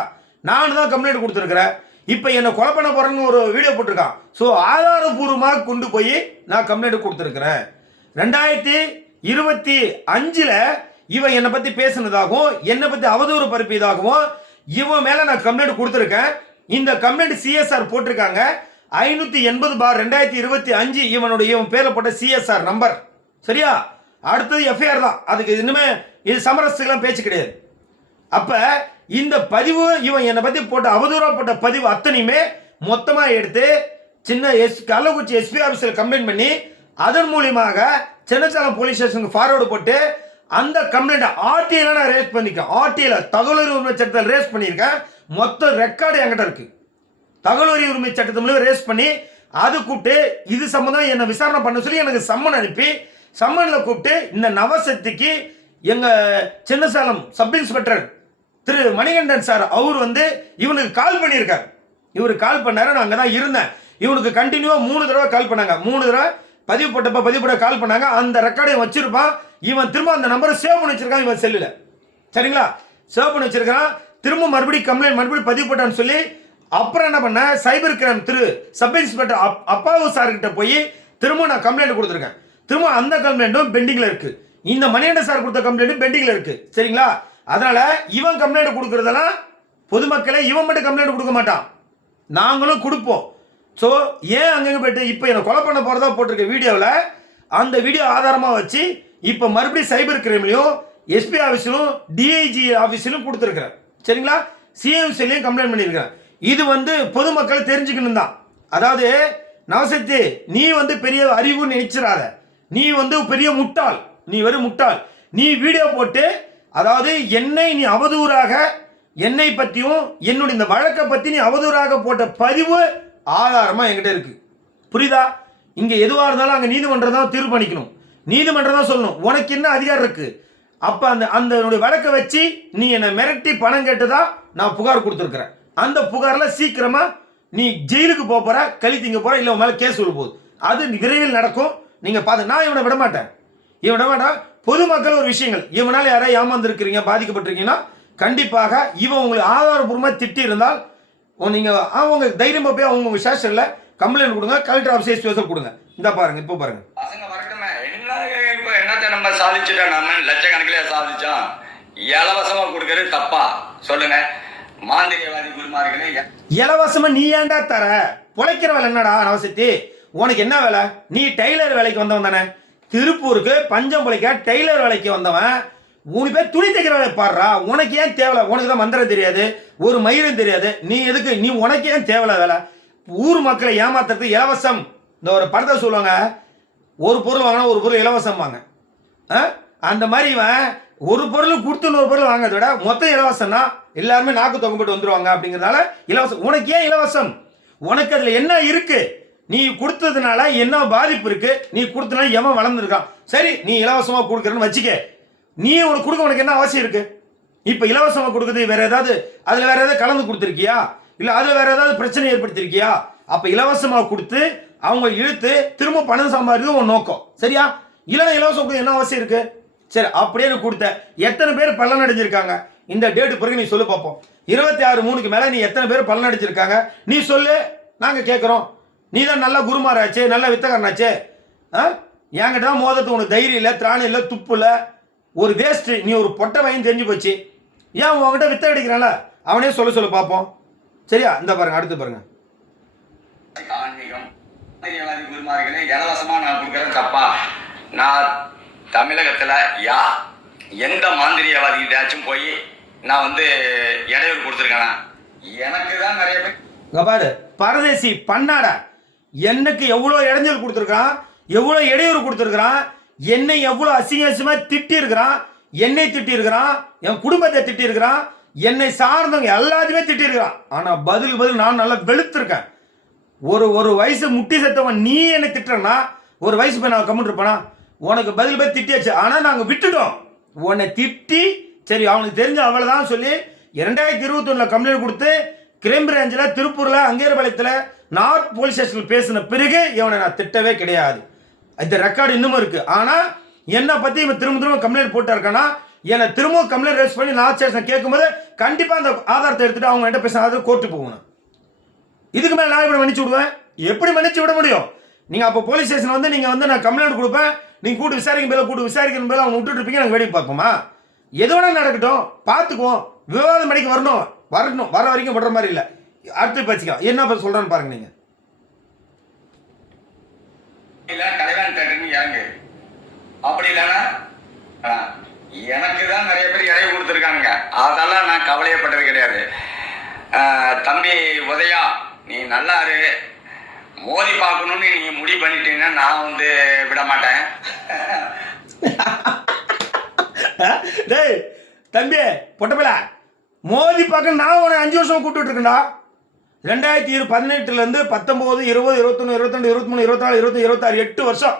நான் தான் கம்ப்ளைண்ட் கொடுத்துருக்கிறேன். இப்போ என்னை கொலை பண்ண போறேன்னு ஒரு வீடியோ போட்டிருக்கான். ஸோ ஆதாரபூர்வமாக கொண்டு போய் நான் கம்ப்ளைண்ட் கொடுத்துருக்கிறேன். 2025 இவன் என்னை பற்றி பேசினதாகவும் என்னை பற்றி அவதூறு பரப்பியதாகவும் இவன் மேலே நான் கம்ப்ளைண்ட் கொடுத்துருக்கேன். இந்த கம்ப்ளைண்ட் சிஎஸ்ஆர் போட்டிருக்காங்க 580/2025 இவன் பேரில் போட்ட சிஎஸ்ஆர் நம்பர். சரியா? அடுத்தது எஃப்ஐஆர் தான். அதுக்கு இன்னுமே இது சமரசத்துக்கெல்லாம் பேச்சு கிடையாது. அப்ப இந்த பதிவு இவன் என்னை பத்தி போட்ட அவதூறா போட்ட பதிவு அத்தனையுமே மொத்தமா எடுத்து சின்ன கள்ளக்குறிச்சி எஸ்பி ஆஃபீஸில் கம்ப்ளைண்ட் பண்ணி அதன் மூலியமாக சின்னச்சாலம் போலீஸ் ஸ்டேஷனுக்கு ஃபார்வர்டு போட்டு அந்த கம்ப்ளைண்ட் ஆர்டிஐல நான் ரேஸ் பண்ணிருக்கேன். ஆர்டிஐல தகவல் உரிமை சட்டத்தில் ரேஸ் பண்ணியிருக்கேன். மொத்த ரெக்கார்டு என்கிட்ட இருக்கு. தகவல் உரிமை சட்டத்தை மூலம் ரேஸ் பண்ணி அது கூப்பிட்டு இது சம்பந்தம் என்னை விசாரணை பண்ண சொல்லி எனக்கு சம்மன் அனுப்பி சம்மனில் கூப்பிட்டு இந்த நவசக்திக்கு எங்க சின்னசாலம் சப் இன்ஸ்பெக்டர் திரு மணிகண்டன் சார் அவர் வந்து இவனுக்கு கால் பண்ணியிருக்கார். இவரு கால் பண்ணாரு, நான் அங்கே தான் இருந்தேன். இவனுக்கு கண்டினியூவா 3 தடவை கால் பண்ணாங்க. 3 தடவை பதிவு போட்ட கால் பண்ணாங்க. அந்த ரெக்கார்டையும் வச்சிருப்பான். இவன் திரும்ப அந்த நம்பரை சேவ் பண்ணி வச்சிருக்கான் இவன் செல்லுல. சரிங்களா? சேவ் பண்ணி வச்சிருக்கான். திரும்ப மறுபடியும் கம்ப்ளைண்ட் மறுபடியும் பதிவு போட்டான்னு சொல்லி அப்புறம் என்ன பண்ண, சைபர் கிரைம் திரு சப் இன்ஸ்பெக்டர் அப்பாவு சார்கிட்ட போய் திரும்ப நான் கம்ப்ளைண்ட் கொடுத்துருக்கேன். திரும்ப அந்த கம்ப்ளைண்ட்டும் பெண்டிங்ல இருக்கு. இந்த மணிகண்டன் சார் கொடுத்த கம்ப்ளைண்ட்டும் பெண்டிங்ல இருக்கு. சரிங்களா? அதனால இவன் கம்ப்ளைண்ட் கொடுக்கறதெல்லாம் பொதுமக்களை இவன் மட்டும் கம்ப்ளைண்ட் கொடுக்க மாட்டான், நாங்களும் கொடுப்போம். ஸோ ஏன் அங்கங்க போயிட்டு இப்போ என்னை கொலை பண்ண போறதா போட்டிருக்க வீடியோவில் அந்த வீடியோ ஆதாரமாக வச்சு இப்போ மறுபடியும் சைபர் கிரைம்லையும் எஸ்பி ஆஃபீஸிலும் டிஐஜி ஆஃபீஸிலும் கொடுத்துருக்குறேன். சரிங்களா? சிஎம்சிலையும் கம்ப்ளைண்ட் பண்ணியிருக்கிறேன். இது பொதுமக்கள் தெரிஞ்சுக்கணும் தான். அதாவது நவசக்தி, நீ பெரிய அறிவுன்னு நினைச்சிடாத. நீ பெரிய முட்டாள், நீ வெறும் முட்டாள். நீ வீடியோ போட்டு அதாவது என்னை நீ அவதூறாக, என்னை பற்றியும் என்னுடைய இந்த வழக்கை பற்றி நீ அவதூறாக போட்ட பதிவு ஆதாரமாக என்கிட்ட இருக்கு. புரியுதா? இங்கே எதுவாக இருந்தாலும் அங்கே நீதிமன்றம் தான் தீர்வு பண்ணிக்கணும், நீதிமன்றம் தான் சொல்லணும் உனக்கு என்ன அதிகாரம் இருக்கு. அப்போ அந்த வழக்கை வச்சு நீ என்னை மிரட்டி பணம் கேட்டதா நான் புகார் கொடுத்துருக்குறேன். அந்த புகாரில் சீக்கிரமாக நீ ஜெயிலுக்கு போகிற, கழித்திங்க போகிற, இல்லை உன் மேலே கேஸ் சொல்ல போகுது. அது விரைவில் நடக்கும். நீங்கள் பார்த்து, நான் இவனை விட மாட்டேன், இவன் விட மாட்டான். பொதுமக்கள் ஒரு விஷயங்கள், இவனால் யாராவது ஏமாந்துருக்கிறீங்க, பாதிக்கப்பட்டிருக்கீங்கன்னா கண்டிப்பாக இவன் உங்களுக்கு ஆதாரபூர்வமாக திட்டி இருந்தால் நீங்கள் அவங்க தைரியமாக போய் அவங்க ஸ்டேஷனில் கம்ப்ளைண்ட் கொடுங்க, கலெக்டர் ஆஃபீஸ் ஸ்பெஷல் கொடுங்க. இந்த பாருங்க, இப்போ பாருங்க. பசங்க வரட்டுமே, என்னத்தை நம்ம சாதிச்சுட்டோம், நம்ம லட்சக்கணக்கிலே சாதிச்சோம். இலவசமாக கொடுக்கறது தப்பா சொல்லுங்க? மாந்திரியவாதி குருமார்களே, இலவசமா நீ ஏன்டா தர? பொழைக்கிற வேலை என்னடா நவசக்தி? உனக்கு என்ன வேலை? நீ டெய்லர் வேலைக்கு வந்தவன் தானே? திருப்பூருக்கு பஞ்சம் பொழைக்க டெய்லர் வேலைக்கு வந்தவன். 3 பேர் துணி தைக்கிற வேலை பாடுறா. உனக்கு ஏன் தேவை? உனக்கு தான் மந்திரம் தெரியாது, ஒரு மயிரும் தெரியாது. நீ எதுக்கு? நீ உனக்கு ஏன் தேவை வேலை? ஊர் மக்களை ஏமாத்துறதுக்கு இலவசம். இந்த ஒரு படத்தை சொல்லுவாங்க, ஒரு பொருள் வாங்கினா ஒரு பொருள் இலவசம் வாங்க. அந்த மாதிரி இவன் ஒரு பொருள் கொடுத்து இன்னொரு பொருள் வாங்கிறத விட மொத்தம் இலவசம்னா எல்லாருமே நாக்கு தொங்கப்பட்டு வந்துருவாங்க. அப்படிங்கிறதுனால இலவசம். உனக்கு ஏன் இலவசம்? உனக்கு அதில் என்ன இருக்கு? நீ கொடுத்ததுனால என்ன பாதிப்பு இருக்கு? நீ கொடுத்தனால எவன் வளர்ந்துருக்கான்? சரி, நீ இலவசமாக கொடுக்குறன்னு வச்சுக்க. நீ உனக்கு கொடுக்க உனக்கு என்ன அவசியம் இருக்கு? இப்போ இலவசமாக கொடுக்குறது வேற ஏதாவது, அதில் வேற ஏதாவது கலந்து கொடுத்துருக்கியா? இல்லை அதில் வேற ஏதாவது பிரச்சனை ஏற்படுத்திருக்கியா? அப்போ இலவசமாக கொடுத்து அவங்க இழுத்து திரும்ப பணம் சம்பாதிக்கிறது உன் நோக்கம், சரியா? இல்லைன்னா இலவசம் கொடுக்க என்ன அவசியம் இருக்கு? சரி, அப்படியே கொடுத்த எத்தனை பேர் பலன் அடைஞ்சிருக்காங்க இந்த டேட்டு பிறகு நீ சொல்லு பார்ப்போம். 26/3க்கு மேலே நீ எத்தனை பேர் பலன் அடைஞ்சிருக்காங்க நீ சொல்லு, நாங்கள் கேட்குறோம். நீ தான் நல்ல குருமாராச்சு, நல்ல வித்தகரனாச்சு. என்கிட்ட தான் மோதத்து உனக்கு தைரியம் இல்லை, திராணி இல்லை, துப்பு இல்லை, ஒரு வேஸ்ட்டு. நீ ஒரு பொட்டை வாங்கி தெரிஞ்சு போச்சு. ஏன் உங்ககிட்ட வித்த அடிக்கிறான்ல அவனே சொல்ல பார்ப்போம், சரியா? இந்த பாருங்க, அடுத்து பாருங்க. ஆன்மீகம் குருமார்களே, இலவசமா நான் கொடுக்குறேன் தப்பா? நான் தமிழகத்தில் எந்த மாந்திரியவாதிகிட்டாச்சும் போய் நான் இடையூறு கொடுத்துருக்கேனா? எனக்கு தான் நிறைய பேர் பாரு, பரதேசி பண்ணாட எனக்கு எவ்வளோ இடைஞ்சல் கொடுத்துருக்கான், எவ்வளோ இடையூறு கொடுத்துருக்குறான், என்னை எவ்வளோ அசிங்கமாக திட்டி இருக்கிறான், என்னை திட்டி இருக்கிறான், என் குடும்பத்தை திட்டி இருக்கிறான், என்னை சார்ந்தவங்க எல்லாத்தையுமே திட்டி இருக்கிறான். ஆனால் பதில் நான் நல்லா வெளுத்திருக்கேன். ஒரு வயசு முட்டி செத்தவன் நீ என்னை திட்டுறனா, ஒரு வயசு போய் நான் கம்மிட்டு இருப்பேனா? உனக்கு பதில் திட்டியாச்சு. ஆனால் நாங்கள் விட்டுட்டோம். உன்னை திட்டி சரி அவனுக்கு தெரிஞ்ச அவ்வளோதான் சொல்லி 2021 கம்ப்ளைண்ட் கொடுத்து கிரைம் பிரான்ச்சில் திருப்பூரில் அங்கேரபாளையத்தில் நார்த் போலீஸ் ஸ்டேஷனில் பேசின பிறகு இவனை நான் திட்டவே கிடையாது. இந்த ரெக்கார்டு இன்னமும் இருக்குது. ஆனால் என்னை பற்றி இவன் திரும்ப கம்ப்ளைண்ட் போட்டா இருக்கானா, என்னை திரும்ப கம்ப்ளைண்ட் ரைஸ் பண்ணி நார்த் ஸ்டேஷன் கேட்கும்போது கண்டிப்பாக அந்த ஆதாரத்தை எடுத்துகிட்டு அவங்க என்கிட்ட பேசினா கோர்ட்டு போகணும். இதுக்கு மேலே நான் இப்படி மன்னிச்சு விடுவேன்? எப்படி மன்னிச்சு விட முடியும்? நீங்கள் அப்போ போலீஸ் ஸ்டேஷன் நீங்கள் நான் கம்ப்ளைண்ட் கொடுப்பேன், நீங்கள் கூட்டு விசாரிக்கும் பேர் அவங்க விட்டுட்டு இருப்பீங்க, நாங்கள் வேடிக்கை பார்ப்போமா? எது வேணா நடக்கட்டும், பார்த்துக்குவோம். விவாதம் மணிக்கு வரணும், வர வரைக்கும் விடுற மாதிரி இல்லை. அடுத்து பேசிக்கலாம், என்ன சொல்கிறேன்னு பாருங்க. நீங்கள் கலைவாணி தேட்டர்னு இறங்கு, அப்படி இல்லைன்னா எனக்கு தான் நிறைய பேர் இடையே கொடுத்துருக்காங்க. அதெல்லாம் நான் கவலையப்பட்டது கிடையாது. தம்பி உதயா, நீ நல்லா இரு, மோதி பார்க்கணும்னு நீ முடிவு பண்ணிட்டீங்கன்னா நான் விட மாட்டேன். டேய் தம்பி பொட்டப்பில, மோதி பார்க்க நான் உன 5 வருஷம் கூப்பிட்டு இருக்கேன்டா. 2018 19, 20, 21, 22, 23, 24, 25, 26 8 வருஷம்.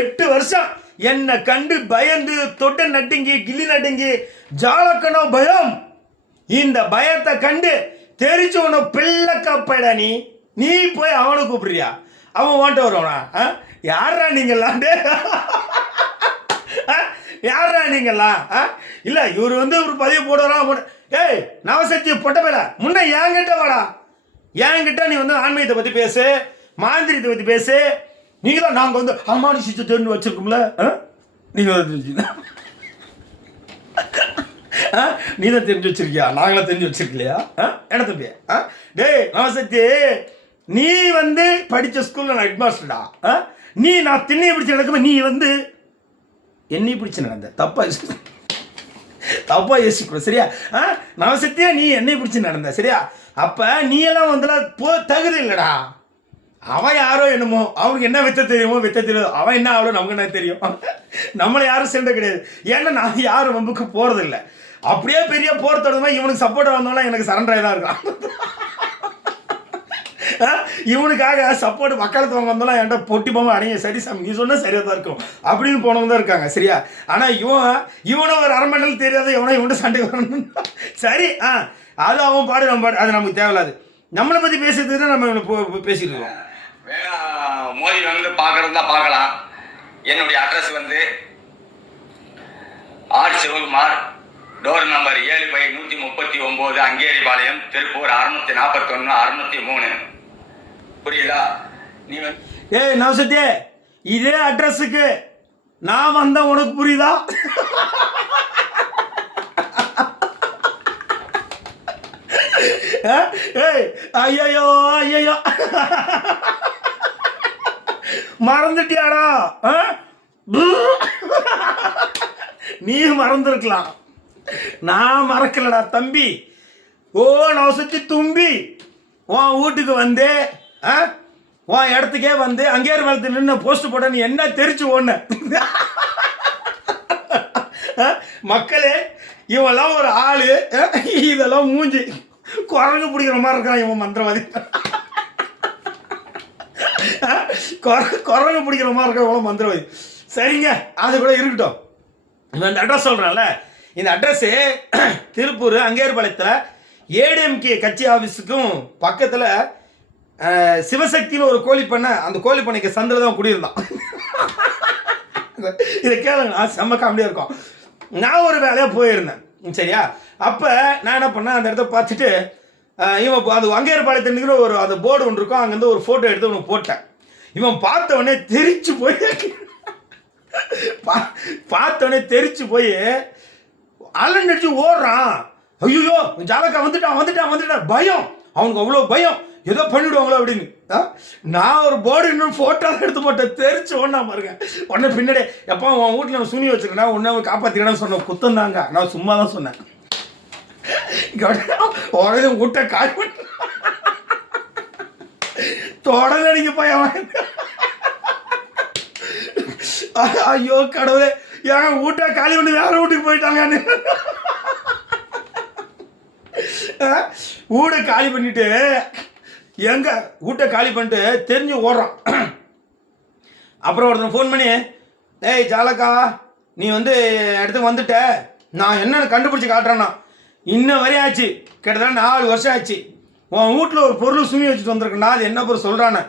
8 வருஷம் என்னை கண்டு பயந்து தொட்ட நட்டுங்கி கிள்ளி நட்டுங்கி ஜாலக்கணோ பயம். இந்த பயத்தை கண்டு தெரிச்சு உன பிள்ளை கப்படா நீ போய் அவனை கூப்பிடுறியா? அவன் வாண்ட்டு வருவானா? யாரா நீங்களாம்? யாரா நீங்களாம்? இல்லை இவர் வந்து ஒரு பதிவு போடுறான். ஏய் நவசக்தி பொட்ட பேல முன்ன என்கிட்ட வாடா, என்கிட்ட நீ வந்து ஆன்மீகத்தை பற்றி பேசு, மாந்திரியத்தை பற்றி பேசு. நீங்கள் தான் நாங்கள் வந்து அமானுஷத்தை தெரிஞ்சு வச்சுருக்கோம்ல, நீங்கள் நீ தான் தெரிஞ்சு வச்சிருக்கியா? நாங்களாம் தெரிஞ்சு வச்சிருக்கலையா? என்ன தம்பி? டேய் நவசக்தி, நீ வந்து படித்த ஸ்கூலில் நான் ஹெட் மாஸ்டர்டா. நீ நான் திண்ணையை பிடிச்சி நடக்கும்போது நீ வந்து என்னை பிடிச்சி நடந்த தப்பா யோசிக்கூட, சரியா? நவசக்தியா நீ என்னை பிடிச்சி நடந்த, சரியா? அப்போ நீ எல்லாம் வந்து தகுதி இல்லைடா. அவன் யாரோ என்னமோ, அவனுக்கு என்ன வித்த தெரியுமோ வித்த தெரியும், அவன் என்ன ஆகலோ நமக்கு என்ன தெரியும். நம்மளை யாரும் சேர்ந்த கிடையாது. ஏன்னா நான் யாரும் வம்புக்கு போகிறதில்லை. அப்படியே பெரிய போர் தொடர்ந்தா இவனுக்கு சப்போர்ட் வந்தோம்னா எனக்கு சரண்டராக தான் இருக்கான். இவனுக்காக சப்போர்ட் வக்காலத்து வந்தோம்னா என்கிட்ட பொட்டி போகாம அடைங்க, சரி சாமி நீ சொன்னால் சரியாக தான் இருக்கும் அப்படின்னு போனவங்க தான் இருக்காங்க, சரியா? ஆனால் இவனை ஒரு அரை மணி நேரம் தெரியாத இவனை சண்டை வரணும். சரி, அது அவன் பாடு நம்ம பாடு, அது நமக்கு தேவையில்லாது. நம்மளை பற்றி பேசுறதுக்கு தான் நம்ம இவனை பேசிட்டு இருக்கோம். வேணா மோதி வந்து பார்க்கறதா பார்க்கலாம். என்னுடைய அட்ரஸ் வந்து R Sivakumar, door number 7/139, Angeripalayam, Tiruppur 641 603. புரியுதா? நீ ஏய் நவசக்தி, இதே அட்ரஸுக்கு நான் வந்த உனக்கு புரியுதா? ஏய் ஐயோ ஐயோ மறந்துட்டியாடா? நீ மறந்துருக்கலாம், நான் மறக்கலடா தம்பி. ஓ நவசக்தி தும்பி, உன் வீட்டுக்கு வந்து உன் இடத்துக்கே வந்து அங்கேயே வளர்த்து நின்று போஸ்ட் போட்ட நீ என்ன தெரிச்சு ஓடுன? மக்களே இவெல்லாம் ஒரு ஆளு, இதெல்லாம் மூஞ்சி குரங்கு பிடிக்கிற மாதிரி இருக்கான் இவன் மந்திரவாதி. குரங்கு பிடிக்கிற மாதிரி இருக்க இவ்வளோ மந்திரவாதி. சரிங்க, அது கூட இருக்கட்டும். இந்த அட்ரஸ் சொல்கிறேன்ல, இந்த அட்ரஸ்ஸு திருப்பூர் அங்கேர்பாளையத்தில் ஏடிஎம்கே கட்சி ஆஃபீஸுக்கும் பக்கத்தில் சிவசக்தின்னு ஒரு கோழி பண்ணை, அந்த கோழி பண்ணைக்கு சந்தில் தான் குடியிருந்தான். இதை கேளுங்க, செம்ம காமெடியாக இருக்கும். நான் ஒரு வேலையாக போயிருந்தேன், சரியா? அப்போ நான் என்ன பண்ணேன், அந்த இடத்த பார்த்துட்டு இவன் அது அங்கேர்பாளையத்துக்கு ஒரு அந்த போர்டு ஒன்று இருக்கும், அங்கேருந்து ஒரு ஃபோட்டோ எடுத்து உனக்கு போட்டேன். இவன் பார்த்தவொடனே தெரிச்சு போய் அலண்டடிச்சு ஓடுறான். ஐயோ ஜாலக்கா வந்துட்டான் பயம், அவனுக்கு அவ்வளோ பயம், ஏதோ பண்ணிவிடுவாங்களோ அப்படின்னு. நான் ஒரு போர்டு இன்னும் ஃபோட்டோ எடுத்து போட்டேன், தெரிச்சு ஒன்றா பாருங்க. உடனே பின்னாடி எப்போ உன் வீட்டில் நான் சுனி வச்சுருக்கேன், உன்னை காப்பாற்றிக்கணும்னு சொன்ன குத்தம் தாங்க, நான் சும்மா தான் சொன்னேன். உடனே விட்ட கால் பண்ண தொடர்ந்து அடிக்க போய் அவன். ஐயோ கடவுளே, ஏன் வீட்டை காலி பண்ணி வேற வீட்டுக்கு போயிட்டாங்க. வீடை காலி பண்ணிட்டு எங்க வீட்டை காலி பண்ணிட்டு தெரிஞ்சு ஓடுறான். அப்புறம் ஒருத்தன் ஃபோன் பண்ணி, ஏய் ஜாலக்கா நீ வந்து இடத்துக்கு வந்துட்ட, நான் என்னென்னு கண்டுபிடிச்சி காட்டுறேன்னா, இன்ன வரையும் ஆச்சு, கிட்டத்தட்ட 4 வருஷம் ஆச்சு. உன் வீட்டில் ஒரு பொருள் சுமி வச்சுட்டு வந்திருக்கேன்டா, அது என்ன பொருள் சொல்கிறானே,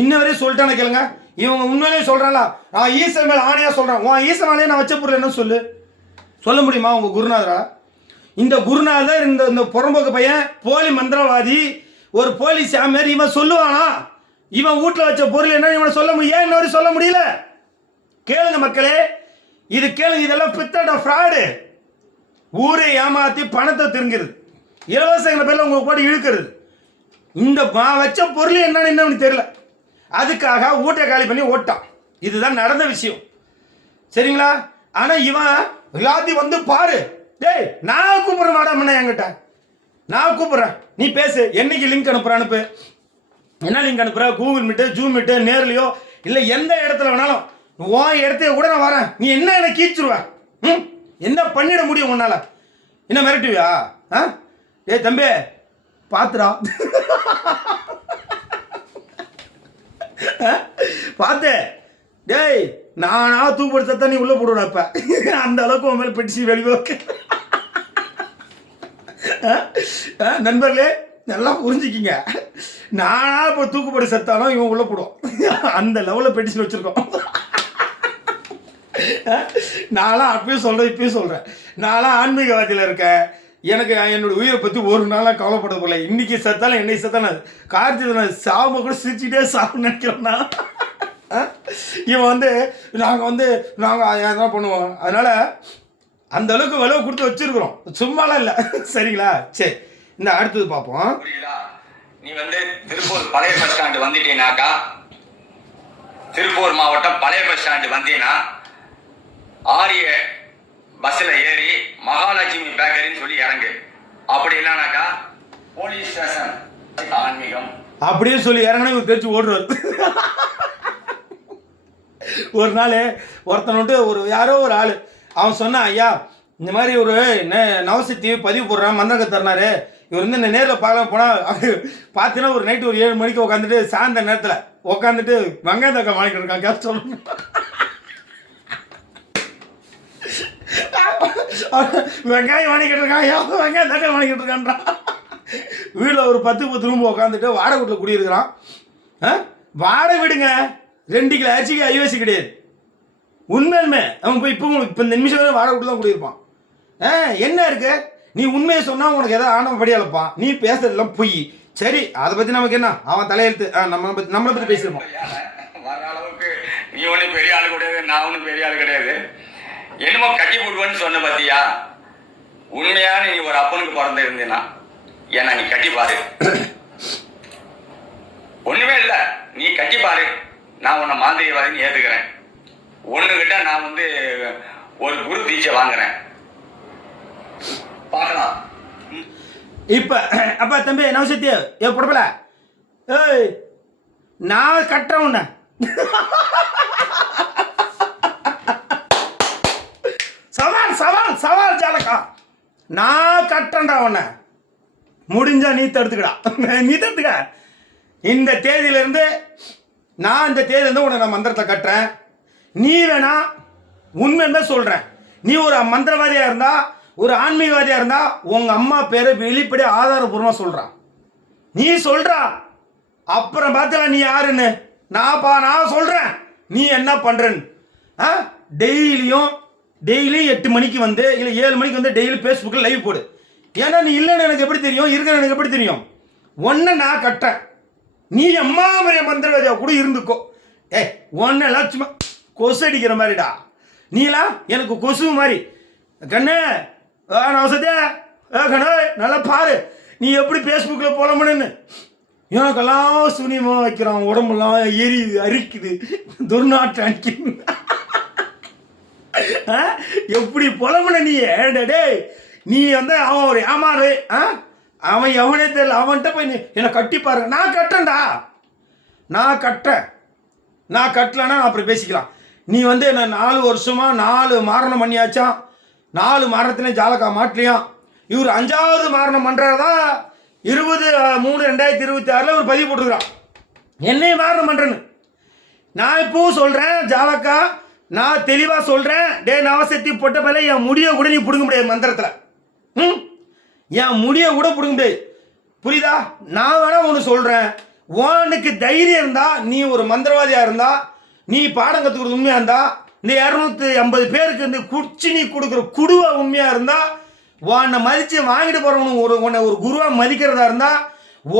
இன்ன வரையும் சொல்லிட்டானே கேளுங்க. இவங்க உண்மையிலேயே சொல்கிறாங்களா? நான் ஈசன் மேலே ஆணையாக சொல்கிறேன், உன் ஈசன் மேலேயே நான் வச்ச பொருள் என்ன சொல்ல முடியுமா? உங்கள் குருநாதரா? இந்த குருநாதர் இந்த புறம்போக்கு பையன் போலி மந்திரவாதி, ஒரு போலி சாமியார், இவன் சொல்லுவானா இவன் வீட்டில் வச்ச பொருள் என்ன இவனை சொல்ல முடியும்? ஏன் இன்னொரு சொல்ல முடியல? கேளுங்க மக்களே, இது கேளுங்க, இதெல்லாம் பித்தட ஃப்ராடு. ஊரை ஏமாற்றி பணத்தை திருங்கிறது, இலவசங்கிற பேரில் உங்களை போட்டு இழுக்கிறது. இந்த வச்ச பொருள் என்னன்னு தெரியல, அதுக்காக வீட்டை காலி பண்ணி ஓட்டான். இதுதான் நடந்த விஷயம், சரிங்களா? ஆனால் இவன் எல்லாத்தையும் வந்து பாரு, டேய் நான் கூப்பிட்றேன் மேடம், என்கிட்ட நான் கூப்பிட்றேன், நீ பேசு, என்னைக்கு லிங்க் அனுப்பு, என்ன லிங்க் அனுப்புற? கூகுள் மீட்டு, ஜூம் மீட்டு, நேர்லையோ இல்லை எந்த இடத்துல வேணாலும், உன் இடத்தைய கூட நான் வரேன், நீ என்ன என்னை கீச்சிருவேன், என்ன பண்ணிட முடியும் உன்னால? என்ன மிரட்டுவியா? ஏய் தம்பி பாத்துடா, பார்த்து டேய் நானா தூப்படுத்த நீ உள்ள போடுவா. இப்ப அந்த அளவுக்கு உன் மேல பெட்டிச்சு வெளியே. நண்பர்களே, நல்லா புரிஞ்சுக்கிங்க. நானா இப்போ தூக்குப்படி செத்தாலும் இவன் உள்ள போடுவான். அந்த லெவலில் பெட்டிஷன் வச்சுருக்கோம். நான்லாம் அப்பயும் சொல்கிறேன், இப்பயும் சொல்கிறேன். நான்லாம் ஆன்மீகவாதியில் இருக்கேன். எனக்கு என்னோட உயிரை பற்றி ஒரு நாளாக கவலைப்பட போகல. இன்றைக்கி செத்தாலும் என்னை செத்தாலும் கார்த்திகை நான் சாம கூட சிரிச்சுட்டே சாப்பிட்டு நினைக்கிறோம்னா இவன் நாங்கள் என்ன பண்ணுவோம். அதனால் அந்த அளவுக்கு விலை கொடுத்து வச்சிருக்கிறோம், சும்மாலாம் இல்லை. சரிங்களா? சரி, இந்த அடுத்தது பார்ப்போம். புரியுதா? நீ திருப்பூர் பழைய பஸ் ஸ்டாண்டு வந்துட்டீனாக்கா, திருப்பூர் மாவட்டம் பழைய பஸ் ஸ்டாண்டு வந்தீங்கன்னா ஆரிய பஸ்ஸில் ஏறி மகாலட்சுமி பேக்கரின்னு சொல்லி இறங்கு. அப்படி இல்லைனாக்கா போலீஸ் ஸ்டேஷன் ஆன்மீகம் அப்படின்னு சொல்லி இறங்கினா இவர் தெரிச்சு ஓடுறாரு. ஒரு நாள் ஒருத்தனோட்டு யாரோ ஒரு ஆள் அவன் சொன்னான், ஐயா இந்த மாதிரி ஒரு நவசக்தி பதிவு போடுறான், மந்திரங்க தரனாரு, இவர் இந்த நேரில் பார்க்கலாம் போனால் பார்த்தீங்கன்னா ஒரு நைட்டு ஒரு 7 மணிக்கு உட்காந்துட்டு சாயந்தர நேரத்தில் உட்காந்துட்டு வெங்காயம் தக்காளி வாங்கிட்டு இருக்கான். கேஸ் சொல்லணும், வெங்காயம் வாங்கிட்டு இருக்கான், வெங்காயம் தக்காளி வாங்கிட்டு இருக்கான்றான். வீட்டில் ஒரு 10 ரூம் உட்காந்துட்டு வாடகை வீட்டில் குடியிருக்கிறான். வாடகை விடுங்க, 2 கிலோ அரிசிக்கு ஐவசி கிடையாது. உண்மையுமே அவன் போய் இப்போ இந்த நிமிஷம் வாடகை வீட்டில் தான் குடியிருப்பான். என்ன இருக்கு, நீ உண்மையை சொன்னால் உனக்கு ஏதாவது ஆண்டவன் அழைப்பான். நீ பேசுறதுலாம் பொய். சரி, அதை பற்றி நமக்கு என்ன, அவன் தலையெழுத்து. நம்மளை பற்றி பேசியிருப்போம். வர அளவுக்கு நீ ஒன்றும் பெரிய ஆள் கிடையாது, நான் ஒன்றும் பெரிய ஆள் கிடையாது. என்னமோ கட்டி போடுவேன்னு சொன்ன பார்த்தியா? உண்மையான நீ ஒரு அப்பனுக்கு பிறந்த இருந்தீன்னா ஏன்னா நீ கட்டி பாரு. ஒண்ணுமே இல்லை, நீ கட்டி பாரு. நான் உன்னை மாந்திரிகவாதின்னு ஏற்றுக்கிறேன். ஒண்ணுகிட்ட நான் ஒரு குரு தீட்சை வாங்குறேன், பார்க்கலாம். இப்ப அப்ப தம்பி நவசத்திய புடப்பல ஏய் நான் கட்டுறேன் உன்னை. சவால் சவால் சவால் ஜாலக்கா, நான் கட்டுறேன்டா உன்னை. முடிஞ்சா நீ தடுத்துக்கடா, நீ தடுத்துக்க. இந்த தேதியிலிருந்து நான் இந்த தேதியிலிருந்து உன்னை நான் மந்திரத்தை கட்டுறேன். நீ வேணா உண்மையுமே சொல்றேன், நீ ஒரு மந்திரவாதியா இருந்தா ஒரு ஆன்மீகவாதியா இருந்தா உங்க அம்மா பேரை வெளிப்படி ஆதாரபூர்வமா சொல்றான். நீ சொல்றா, அப்புறம் பார்த்தல நீ யாருன்னு. நான் சொல்றேன் நீ என்ன பண்றன்னு. டெய்லியும் 8 மணிக்கு இல்லை 7 மணிக்கு டெய்லி ஃபேஸ்புக்கில் லைவ் போடு. ஏன்னா நீ இல்லைன்னு எனக்கு எப்படி தெரியும், இருக்கிற எனக்கு எப்படி தெரியும். ஒன்றை நான் கட்டேன், நீ அம்மா மாதிரிய மந்திரவாதியா கூட இருந்துக்கோ. ஒன்னெல்லாம் சும்மா கொசு அடிக்கிற மாதிரிடா. நீலாம் எனக்கு கொசு மாதிரி. கண்ணே நான் வசதியா கண்ணே நல்லா பாரு, நீ எப்படி ஃபேஸ்புக்கில் போலமுன்னு. எனக்கெல்லாம் சுனியமாக வைக்கிறான், உடம்புலாம் எரியுது, அரிக்குது, துர்நாற்றம் அடிக்குது. எப்படி புலம்புன நீ? டே நீ அவன் ஒரு ஏமாறு, அவன் எவனே தெரியல, அவன்கிட்ட போய் நீ என்னை கட்டி பாருங்க. நான் கட்டேன்டா, நான் கட்டலன்னா அப்படி பேசிக்கலாம். நீ என்ன 4 வருஷமா 4 மாரணம் பண்ணியாச்சான், 4 மாரணத்திலே ஜாலக்கா மாட்டலையாம். இவர் 5வது மாரணம் பண்ணுறதா 20/3/2026 ஒரு பதிவு போட்டுருக்கிறான், என்னையும் மாரணம் பண்ணுறேன்னு. நான் இப்போவும் சொல்கிறேன் ஜாலக்கா, நான் தெளிவாக சொல்கிறேன். டே நவசக்தி போட்ட மேலே என் முடியை கூட நீ பிடுங்க முடியாது மந்திரத்தில். என் முடியை கூட பிடுங்க முடியாது, புரியுதா? நான் வேணா ஒன்று சொல்கிறேன், உனக்கு தைரியம் இருந்தா, நீ ஒரு மந்திரவாதியாக இருந்தா, நீ பாடம் கற்றுக்கிறது உண்மையாக இருந்தா, இந்த 250 பேருக்கு குடிச்சு நீ கொடுக்குற குடுவா உண்மையாக இருந்தா, உன்னை மதித்து வாங்கிட்டு போகிறவனு உன்னை ஒரு குருவாக மதிக்கிறதா இருந்தா,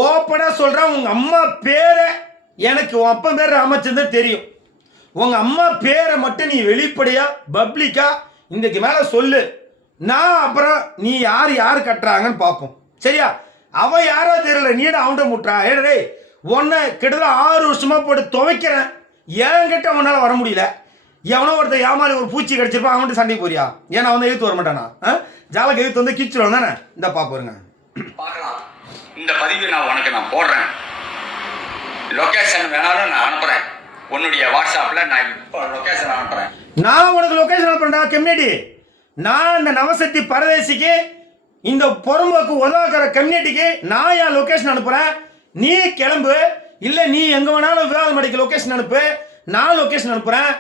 ஓப்பனாக சொல்கிறேன், உங்கள் அம்மா பேரை எனக்கு உன் அப்பா பேர் ராமச்சந்திரன் தெரியும். உங்கள் அம்மா பேரை மட்டும் நீ வெளிப்படையாக பப்ளிக்காக இன்றைக்கு மேலே சொல்லு. நான் அப்புறம் நீ யார் கட்டுறாங்கன்னு பார்ப்போம், சரியா? அவன் யாரோ தெரியல, நீட அவன்கிட்ட முட்டுறா. ஏடே உன்னை கிட்டத்தட்ட 6 வருஷமாக போட்டு துவைக்கிறேன், என்கிட்ட அவனால் வர முடியல. எவனோ ஒருத்தர் ஏமாறி ஒரு பூச்சி கிடச்சிருப்பான், அவன்கிட்ட சண்டைக்கு போறியா? ஏன்னா அவன் எழுத்து வர மாட்டானா? ஜாலக்கு எழுத்து கிச்சிருவான் தானே. இந்த பாருங்க, பார்க்கலாம். இந்த பதிவு நான் போடுறேன், லொக்கேஷன் வேணாலும் நான் அனுப்புகிறேன். உன்னுடைய வாட்ஸ்அப்பில் நான் இப்போ லொக்கேஷன் அனுப்புகிறேன். நான் உனக்கு லொக்கேஷன் அனுப்புறேன்டா கம்யூனிட்டி. நான் இந்த நவசக்தி பரதேசிக்கு, இந்த பொறும்போக்கு உதவுகிற கம்யூனிட்டிக்கு நான் என் லொக்கேஷன் அனுப்புகிறேன். நீ கிளம்பு, இல்லை நீ எங்கே வேணாலும் விவாதம் அடிக்க லொக்கேஷன் அனுப்பு, நான் லொக்கேஷன் அனுப்புகிறேன்.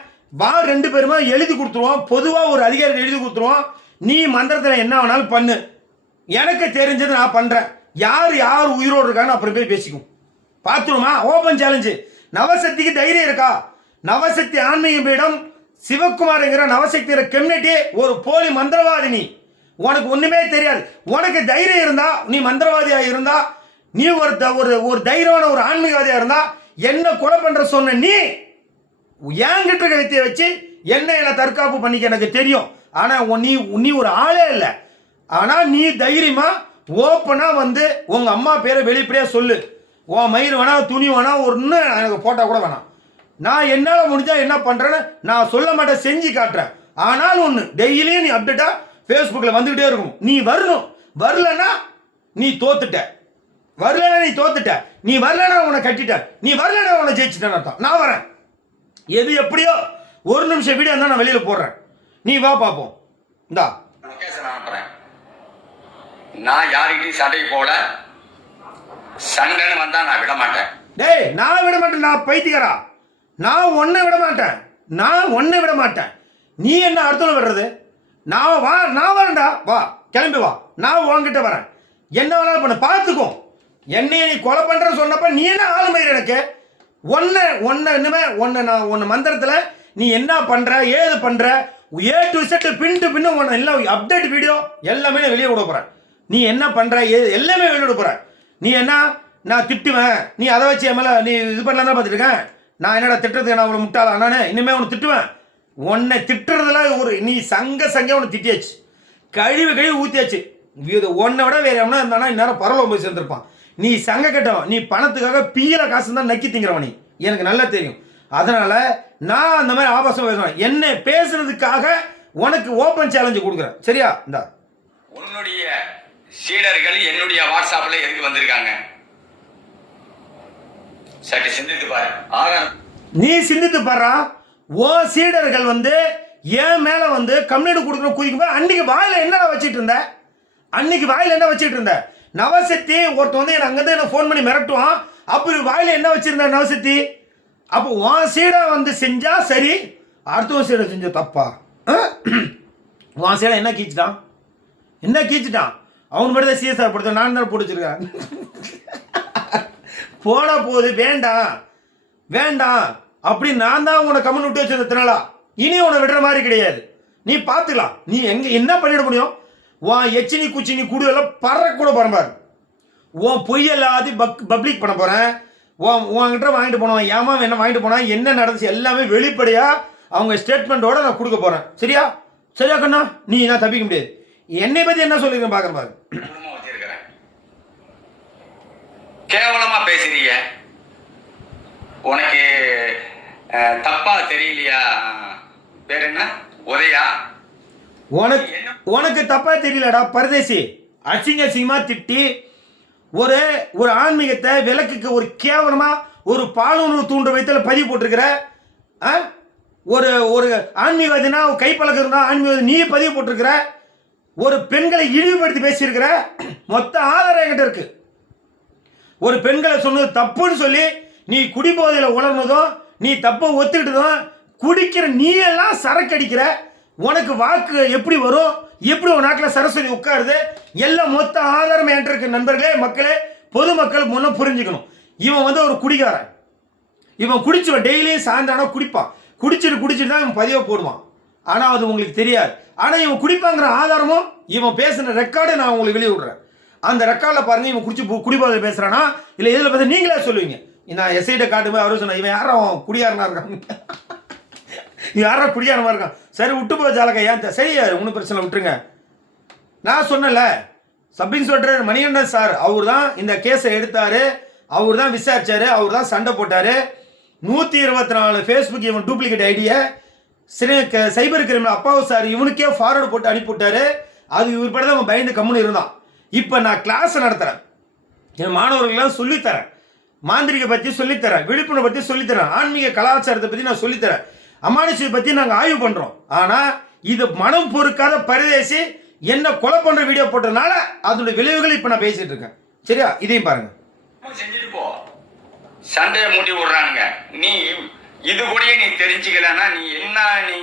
2 பேருமா எழுதி கொடுத்துருவோம், பொதுவாக ஒரு அதிகாரி எழுதி கொடுத்துருவோம். நீ மந்திரத்தில் என்ன வேணாலும் பண்ணு, எனக்கு தெரிஞ்சது நான் பண்ணுறேன். யார் யார் உயிரோடு இருக்கான்னு அப்புறம் போய் பேசிக்கும். பார்த்துருமா? Open challenge. நவசக்திக்கு தைரியம் இருக்கா? நவசக்தி ஆன்மீக பீடம் சிவகுமார்ங்கிற நவசக்திங்கிற கம்யூனிட்டி ஒரு போலி மந்திரவாதி. நீ உனக்கு ஒண்ணுமே தெரியாது. உனக்கு தைரியம் இருந்தா, நீ மந்திரவாதியா இருந்தா, நீ ஒரு தைரியமான ஒரு ஆன்மீகவாதியா இருந்தா என்ன கொலை பண்ற சொன்ன நீ என்கிட்ட இருக்க வித்தியை வச்சு என்ன தற்காப்பு பண்ணிக்க எனக்கு தெரியும். ஆனா நீ ஒரு ஆளே இல்லை. ஆனா நீ தைரியமா ஓப்பனா வந்து உங்க அம்மா பேரை வெளிப்படையா சொல்லு. உன் மயிர் வேணா, துணி வேணா, ஒன்று எனக்கு போட்டா கூட வேணாம். நான் என்னால் முடிஞ்சா என்ன பண்றேன்னு நான் சொல்ல மாட்டேன், செஞ்சு காட்டுறேன். ஆனால் ஒன்று, டெய்லியும் நீ அப்டேட்டா ஃபேஸ்புக்கில் வந்துகிட்டே இருக்கும். நீ வரணும். வரலன்னா நீ தோத்துட்ட. வரலன்னா நீ தோத்துட்ட. நீ வரலன்னா உன்னை கட்டிட்ட. நீ வரலன்னா உன்னை ஜெயிச்சிட்டேன்னு அர்த்தம். நான் வரேன். எது எப்படியோ ஒரு நிமிஷம் வீடியோ இருந்தால் நான் வெளியில் போடுறேன். நீ வா பார்ப்போம். இந்தா அனுப்புறேன். நான் யாருக்கிட்டையும் சண்டை போட, சண்டைன்னு வந்தா நான் விட மாட்டேன். டேய், நான் விட மாட்டேன். நான் பைத்தியக்காரா? நான் ஒன்றை விட மாட்டேன். நான் ஒன்றை விட மாட்டேன். நீ என்ன அடுத்தவங்க விடுறது? நான் வரேன்டா. வா, கிளம்பி வா. நான் உன்கிட்ட வரேன். என்ன வேணாலும் பண்ண, பார்த்துக்கோ. என்னைய நீ கொலை பண்ற சொன்னப்ப நீ என்ன ஆளுமயிர் எனக்கு? ஒன்னு மந்திரத்தில் நீ என்ன பண்ற, ஏது பண்ற, A to Z pin to pin உன்னை எல்லாம் அப்டேட் வீடியோ எல்லாமே நான் வெளியே விட போறேன். நீ என்ன பண்ற, ஏது எல்லாமே வெளியே விட போற. நீ என்ன, நான் திட்டுவேன், நீ அதை வச்சு என் மேலே நீ இது பண்ணலாம் தான் பார்த்துருக்கேன். நான் என்னடா திட்டுறதுக்கு நான் அவ்வளோ முட்டாளா? நானே இனிமேல் உன்னை திட்டுவேன். உன்னை திட்டுறதுல நீ சங்க உன்னை திட்டியாச்சு, கழிவு ஊற்றியாச்சு. உன்னை விட வேற எவனா இருந்தானா இந்நேரம் பரவலம் போய் சேர்ந்துருப்பான். நீ சங்க கட்டவன். நீ பணத்துக்காக பீல காசு தான் நக்கி திங்கிறவன். நீ எனக்கு நல்லா தெரியும். அதனால நான் அந்த மாதிரி ஆபாசம் பேசுவேன். என்ன பேசுறதுக்காக உனக்கு ஓப்பன் சேலஞ்சு கொடுக்குறேன். சரியா? இந்த உன்னுடைய சீடர்கள் என்னுடைய வாட்ஸ்அப்ல எதுக்கு வந்திருக்காங்க? சரி சிந்தித்து பாரு. நீ சிந்தித்து பாரு. ஓ சீடர்கள் வந்து என் மேல வந்து கம்யூனிட்டி கொடுக்குற குதிக்கும். அன்னைக்கு வாயில என்ன வச்சிட்டு இருந்த? நவசக்தி ஒருத்த வந்து எனக்கு அங்கிருந்து என்ன ஃபோன் பண்ணி மிரட்டுவான். அப்படி வாயில என்ன வச்சிருந்த நவசக்தி? அப்போ உன் சீடை வந்து செஞ்சா சரி, அடுத்த சீடை செஞ்ச தப்பா? உன் சீடை என்ன கீச்சிட்டான்? அவன் மட்டும் தான் சிஎஸ்ஆர் படுத்த, நான் தான் பிடிச்சிருக்கேன். போட போகுது. வேண்டாம் அப்படி நான் தான் உன்னை கம்மன் விட்டு வச்சிருந்தனால இனி உன்னை விடுற மாதிரி கிடையாது. நீ பார்த்துக்கலாம். நீ என்ன பண்ணிட முடியும்? உன் எச்சினி குச்சினி குடுவெல்லாம் பறக்கூட பரம்பாரு. உன் பொய்யெல்லாத்தையும் பப்ளிக் பண்ண போகிறேன். உன்கிட்ட வாங்கிட்டு போனவன் ஏமா என்ன வாங்கிட்டு போனா, என்ன நடந்துச்சு எல்லாமே வெளிப்படையாக அவங்க ஸ்டேட்மெண்ட்டோட நான் கொடுக்க போகிறேன். சரியா கண்ணா? நீ நான் தப்பிக்க முடியாது. என்னை பற்றி என்ன சொல்லிருக்கேன் பார்க்குறேன் பாரு. கேவலமா பேசுறீங்க. உனக்கு தப்பா தெரியலையா? பேர் என்ன? உதயா. உனக்கு தப்பா தெரியலடா பரதேசி. அசிங்கமா திட்டி ஒரு ஆன்மீகத்தை விளக்குக்கு ஒரு கேவலமா ஒரு பாலுணர்வு தூண்ட வைத்தல பதிவு போட்டிருக்கிற. ஒரு ஆன்மீகவாதினா கைப்பழக்கம் இருந்தா ஆன்மீகவாதி நீ பதிவு போட்டிருக்கிற. ஒரு பெண்களை இழிவுபடுத்தி பேசியிருக்கிற. மொத்த ஆதாரம் என்கிட்ட இருக்கு. ஒரு பெண்களை சொன்னது தப்புன்னு சொல்லி நீ குடிபோதையில் உணர்ந்ததும், நீ தப்பை ஒத்துக்கிட்டதும், குடிக்கிற நீ எல்லாம் சரக்கு அடிக்கிற. உனக்கு வாக்கு எப்படி வரும், எப்படி ஒரு நாட்டில் சரஸ்வதி உட்காருது, எல்லாம் மொத்த ஆதாரம் என்கிட்ட இருக்கு. நண்பர்களே, மக்களே, பொதுமக்கள் முன்ன புரிஞ்சுக்கணும். இவன் வந்து ஒரு குடிகாரன். இவன் குடிச்சுவன். டெய்லியும் சாயந்தரம் குடிப்பான். குடிச்சிட்டு தான் இவன் பதிவை போடுவான். ஆனால் அது உங்களுக்கு தெரியாது. ஆனால் இவன் குடிப்பாங்கிற ஆதாரமும் இவன் பேசுன ரெக்கார்டை நான் உங்களுக்கு வெளியே விடுறேன். அந்த ரெக்கார்டில் பாருங்க, இவன் குடிபோதையில் பேசுறானா இல்லை இதில் பேச நீங்களே சொல்லுவீங்க. நான் எஸ்ஐட்ட காட்டும்போது அவரும் சொன்னேன், இவன் யாரும் குடியாரனா இருக்கான், யாரோ குடியாரமா இருக்கான். சரி விட்டு போய் ஜாலக்கா, ஏன் சரி ஒன்றும் பிரச்சனை விட்டுருங்க. நான் சொன்னல, சப் இன்ஸ்பெக்டர் மணிகண்டன் சார் அவர் தான் இந்த கேஸை எடுத்தாரு, அவர் தான் விசாரிச்சாரு, அவர் தான் சண்டை போட்டாரு. 124 ஃபேஸ்புக் இவன் டூப்ளிகேட் ஐடியை சைபர் கிரிமினல் அப்பாவு சார் இவனுக்கே ஃபார்வர்டு போட்டு அனுப்பிவிட்டாரு. அது இவர் படம் அவன் பயந்து கம்முன்னு இருந்தான். இப்போ நான் கிளாஸ் நடத்துகிறேன், என் மாணவர்கள்லாம் சொல்லித்தரேன், மாந்திரிகை பற்றி சொல்லித்தரேன், விழிப்புணர்வு பற்றி சொல்லித்தரேன், ஆன்மீக கலாச்சாரத்தை பற்றி நான் சொல்லித்தரேன், அமானுஷத்தை பற்றி நாங்கள் ஆய்வு பண்ணுறோம். ஆனால் இது மனம் பொறுக்காத பரதேசி என்ன கொலை பண்ணுற வீடியோ போட்டதுனால அதோட விளைவுகள் இப்போ நான் பேசிட்டு இருக்கேன். சரியா? இதையும் பாருங்க. செஞ்சுட்டு போ. சண்டையை மூட்டி விடுறானுங்க. நீ இது கூடயே நீ தெரிஞ்சுக்கலன்னா நீ என்ன, நீ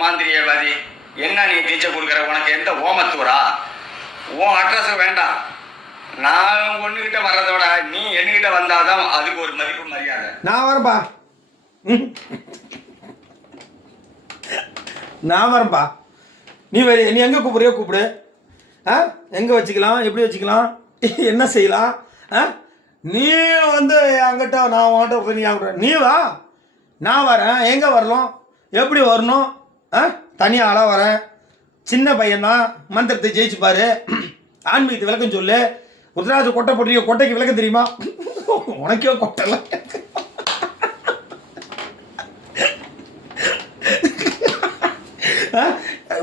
மாந்திரியவாதி என்ன, நீ டீச்சர் கொடுக்குற, உனக்கு எந்த ஓமத்தூரா? உன் அட்ரஸ் வேண்டாம். நான் ஒண்ணுகிட்ட வர்றதோட நீ என்கிட்ட வந்தாதான் அதுக்கு ஒரு மதிப்பு மரியாதை. நான் வரேன்பா. நான் வரேன்பா. நீ எங்கே கூப்பிடுறியோ கூப்பிடு. எங்கே வச்சுக்கலாம், எப்படி வச்சுக்கலாம், என்ன செய்யலாம். நீ வந்து என்கிட்ட நான் வாட்ட நீ நீ வா, நான் வரேன். எங்கே வரலாம், எப்படி வரணும்? தனியாக ஆளாக வரேன். சின்ன பையன்தான், மந்திரத்தை ஜெயிச்சு பாரு. ஆன்மீகத்தை விளக்கம் சொல்லு. ருத்ராஜ கொட்டை போட்டிருக்க, கொட்டைக்கு விளக்கம் தெரியுமா? உனக்கே கொட்டல.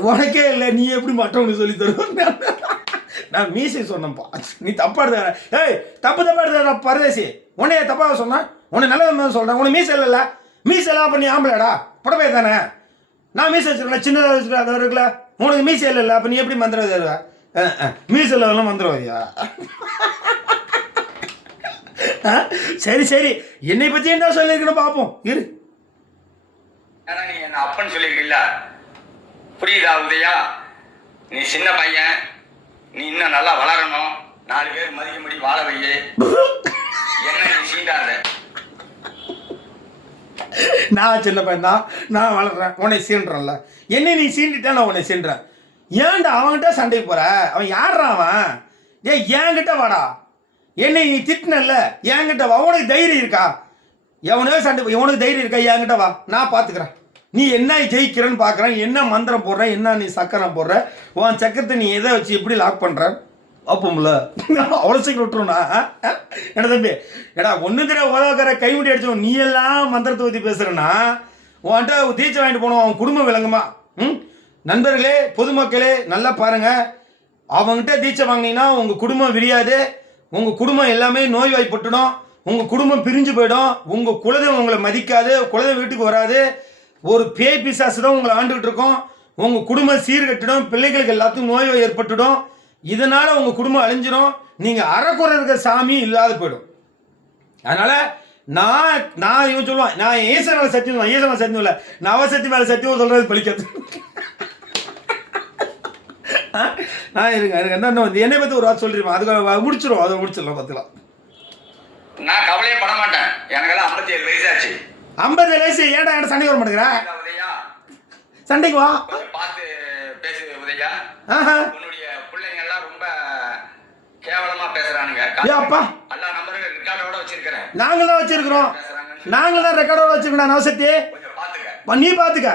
உனக்கே இல்லை, நீ எப்படி மற்றவங்களுக்கு சொல்லி தருவ? நான் மீசை சொன்னப்பா, நீ தப்பா எடுத்த. ஏய், தப்பா எடுத்த பரதேசி. உன்னைய தப்பாக சொன்னேன், உன்னை நல்ல சொல்கிறேன். உன்னை மீசை இல்லைல்ல, மீசை எல்லாம் பண்ணி ஆம்பளைடா, புடவை தானே. நான் மீசை வச்சுருக்கேன், சின்னதாக வச்சுருக்கேன், அதை இருக்குல்ல. உனக்கு மீசை இல்லை, அப்போ நீ எப்படி மந்திரம் தருவ? மீசை இல்லை மந்திரவாதியா? சரி சரி, என்னை பற்றி என்ன சொல்லியிருக்கணும் பார்ப்போம் இரு. ஏன்னா நீ என்ன அப்பன்னு சொல்லியிருக்கீல்ல, புரியுதா உதயா? நீ சின்ன பையன், நீ இன்னும் நல்லா வளரணும், 4 பேர் மதிக்கும்படி வாழ வையே. என்ன நீ சீண்டாத. நான் சின்ன பையன் தான், நான் வளர்றேன், உன்னை சீன்றேன்ல. என்னை நீ சீண்டிட்டா நான் உன்னை சீன்றேன். ஏன்டா அவன்கிட்ட சண்டைக்கு போற? அவன் யாரா அவன்? என்கிட்ட வாடா. என்னை நீ திட்டினல்ல, என்கிட்ட வா. உனக்கு தைரியம் இருக்கா? எவனோ சண்டை, உனக்கு தைரியம் இருக்கா? என்கிட்ட வா, நான் பார்த்துக்கிறேன். நீ என்ன ஜெயிக்கிறன்னு பார்க்குறேன், என்ன மந்திரம் போடுற, என்ன நீ சக்கரம் போடுற, உன் சக்கரத்தை நீ எதை வச்சு எப்படி லாக் பண்ணுற அப்போம்ல. அவ்வளோ சீக்கிரம் விட்டுருண்ணா என்ன தம்பி? ஏடா ஒன்றுக்கிற உதவுக்கிற கைமுடி அடிச்சோம். நீ எல்லாம் மந்திரத்தை பற்றி பேசுகிறேன்னா உன்கிட்ட தீட்சை வாங்கிட்டு போனோம், அவன் குடும்பம் விளங்குமா? நண்பர்களே, பொதுமக்களே, நல்லா பாருங்கள். அவங்ககிட்ட தீட்சை வாங்கினீங்கன்னா உங்கள் குடும்பம் விரியாது. உங்கள் குடும்பம் எல்லாமே நோய்வாய்ப்பட்டுடும். உங்கள் குடும்பம் பிரிஞ்சு போயிடும். உங்கள் குலதெய்வம் உங்களை மதிக்காது. குலதெய்வம் வீட்டுக்கு வராது. ஒரு பேய் பிசாசு தான் உங்களை ஆண்டுகிட்டு இருக்கோம். உங்கள் குடும்பம் சீர்கட்டிடும். பிள்ளைகளுக்கு எல்லாத்துக்கும் நோய் ஏற்பட்டுடும். இதனால் உங்கள் குடும்பம் அழிஞ்சிடும். நீங்கள் அறக்குறை இருக்கிற சாமி இல்லாத போயிடும். அதனால் நான் இவன் சொல்லுவான், நான் ஈஸ்வரன் மேலே சத்தியம், ஈஸ்வரன் மேலே சத்தியம் இல்லை, நவசக்தி மேலே சத்தியம் சொல்கிறது பழிக்காது. நான் இருங்க என்ன வந்து என்னை பற்றி ஒரு வார்த்தை சொல்லிடுமா? அதுக்கு முடிச்சிடும், அதை முடிச்சிடலாம், பார்த்துக்கலாம். நான் கவலையே பட மாட்டேன். எனக்கெல்லாம் 57 வயசாச்சு. 57 வயசு ஏன்டா என்கிட்ட சண்டைக்கு வர மாட்டேங்கிறா? சண்டைக்கு வா, பார்த்து பேசு உதயா. உன்னுடைய பிள்ளைங்க எல்லாம் ரொம்ப கேவலமா பேசுறானுங்க. அப்பா, எல்லா நம்பரும் ரெக்கார்டோட வச்சிருக்கிறேன். நாங்கள் தான் வச்சிருக்கிறோம். நாங்கள் தான் ரெக்கார்டோட வச்சிருக்கோம். நவசக்தி நீ பாத்துக்க,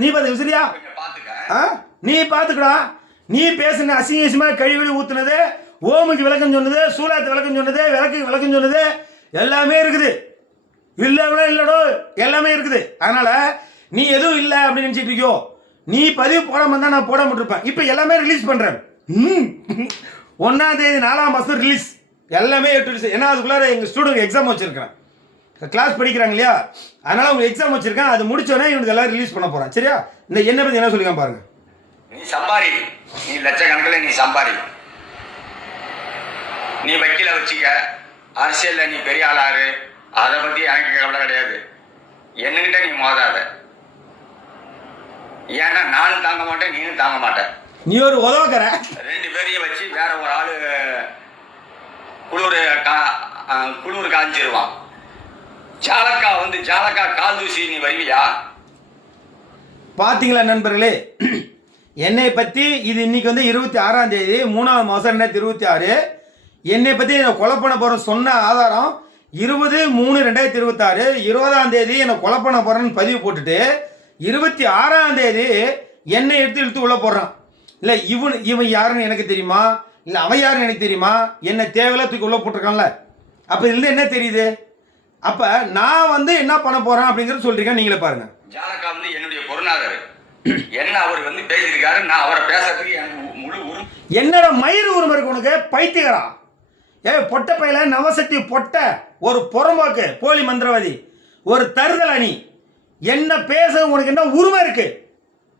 நீ பாத்துக்க, சரியா? நீ பாத்துக்கடா. நீ பேசுன அசிங்கமா கழிவுடி ஊத்துனது, ஓமுக்கு விளக்கம் சொன்னது, சூலாத்து விளக்கம் சொன்னது, விளக்கு விளக்கம் சொன்னது எல்லாமே இருக்குது. இல்லைன்னா இல்லடோ, எல்லாமே இருக்குது. அதனால நீ எதுவும் இல்லை அப்படின்னு நினச்சிட்டு இருக்கியோ. நீ பதிவு போடாம இருந்தால் நான் போடாம இருப்பேன். இப்போ எல்லாமே ரிலீஸ் பண்ணுறேன். 1ஆம் தேதி 4ஆம் மாதம் ரிலீஸ். எல்லாமே ஏன்னா அதுக்குள்ளார எங்கள் ஸ்டூடெண்ட் எக்ஸாம் வச்சுருக்கேன். கிளாஸ் படிக்கிறாங்க இல்லையா, அதனால் அவங்க எக்ஸாம் வச்சுருக்கேன். அது முடிச்சோடனே இவனுக்கு எல்லாம் ரிலீஸ் பண்ண போகிறேன். சரியா? இந்த என்ன பற்றி என்ன சொல்லிக்காம பாருங்க. நீ சம்பாரி, நீ லட்சக்கணக்கில் நீ சம்பாரி. நீ வக்கீல வச்சுக்க, அரசியல்ல நீ பெரிய ஆளாரு, அதை பற்றி எனக்கு கவலை கிடையாது. என்னகிட்ட நீ மோதாத. ஏன்னா நானும் தாங்க மாட்டேன், நீனும் தாங்க மாட்டேன். நீ ஒரு உதவுக்கிற 2 பேரையும் வச்சு வேற ஒரு ஆளு குளிர் காஞ்சிருவான். ஜாலக்கா கால் தூசி நீ வருவியா? பார்த்தீங்களா நண்பர்களே, என்னை பற்றி இது இன்னைக்கு வந்து 26ஆம் தேதி 3ஆம் மாதம் 2026. என்னை பற்றி என்னை கொலை பண்ண போகிறேன் சொன்ன ஆதாரம் 20/3/2026. 20ஆம் தேதி என்னை கொலை பண்ண போகிறேன்னு பதிவு போட்டுட்டு 26ஆம் தேதி என்னை இழுத்து உள்ளே போடுறான். இல்லை இவன் யாருன்னு எனக்கு தெரியுமா, இல்லை அவன் யாருன்னு எனக்கு தெரியுமா? என்னை தேவையில்ல தூக்கி உள்ளே போட்டிருக்கான்ல. அப்போ இதில் என்ன தெரியுது? அப்போ நான் வந்து என்ன பண்ண போகிறேன் அப்படிங்கிறது சொல்கிறீங்க, நீங்களே பாருங்க. ஜாலக்கா வந்து என்னுடைய பொருளாதார என்ன அவர் வந்து பேசியிருக்காரு, நான் அவரை பேசுறதுக்கு எனக்கு முழு உரிமை. என்னோட மயிறு உரிமை இருக்கு உனக்கு, பைத்தியரா? பொட்ட பையில நவசக்தி பொட்ட ஒரு புறம்போக்கு போலி மந்திரவாதி, ஒரு தருதல் அணி. என்ன பேச உனக்கு என்ன உரிமை இருக்கு?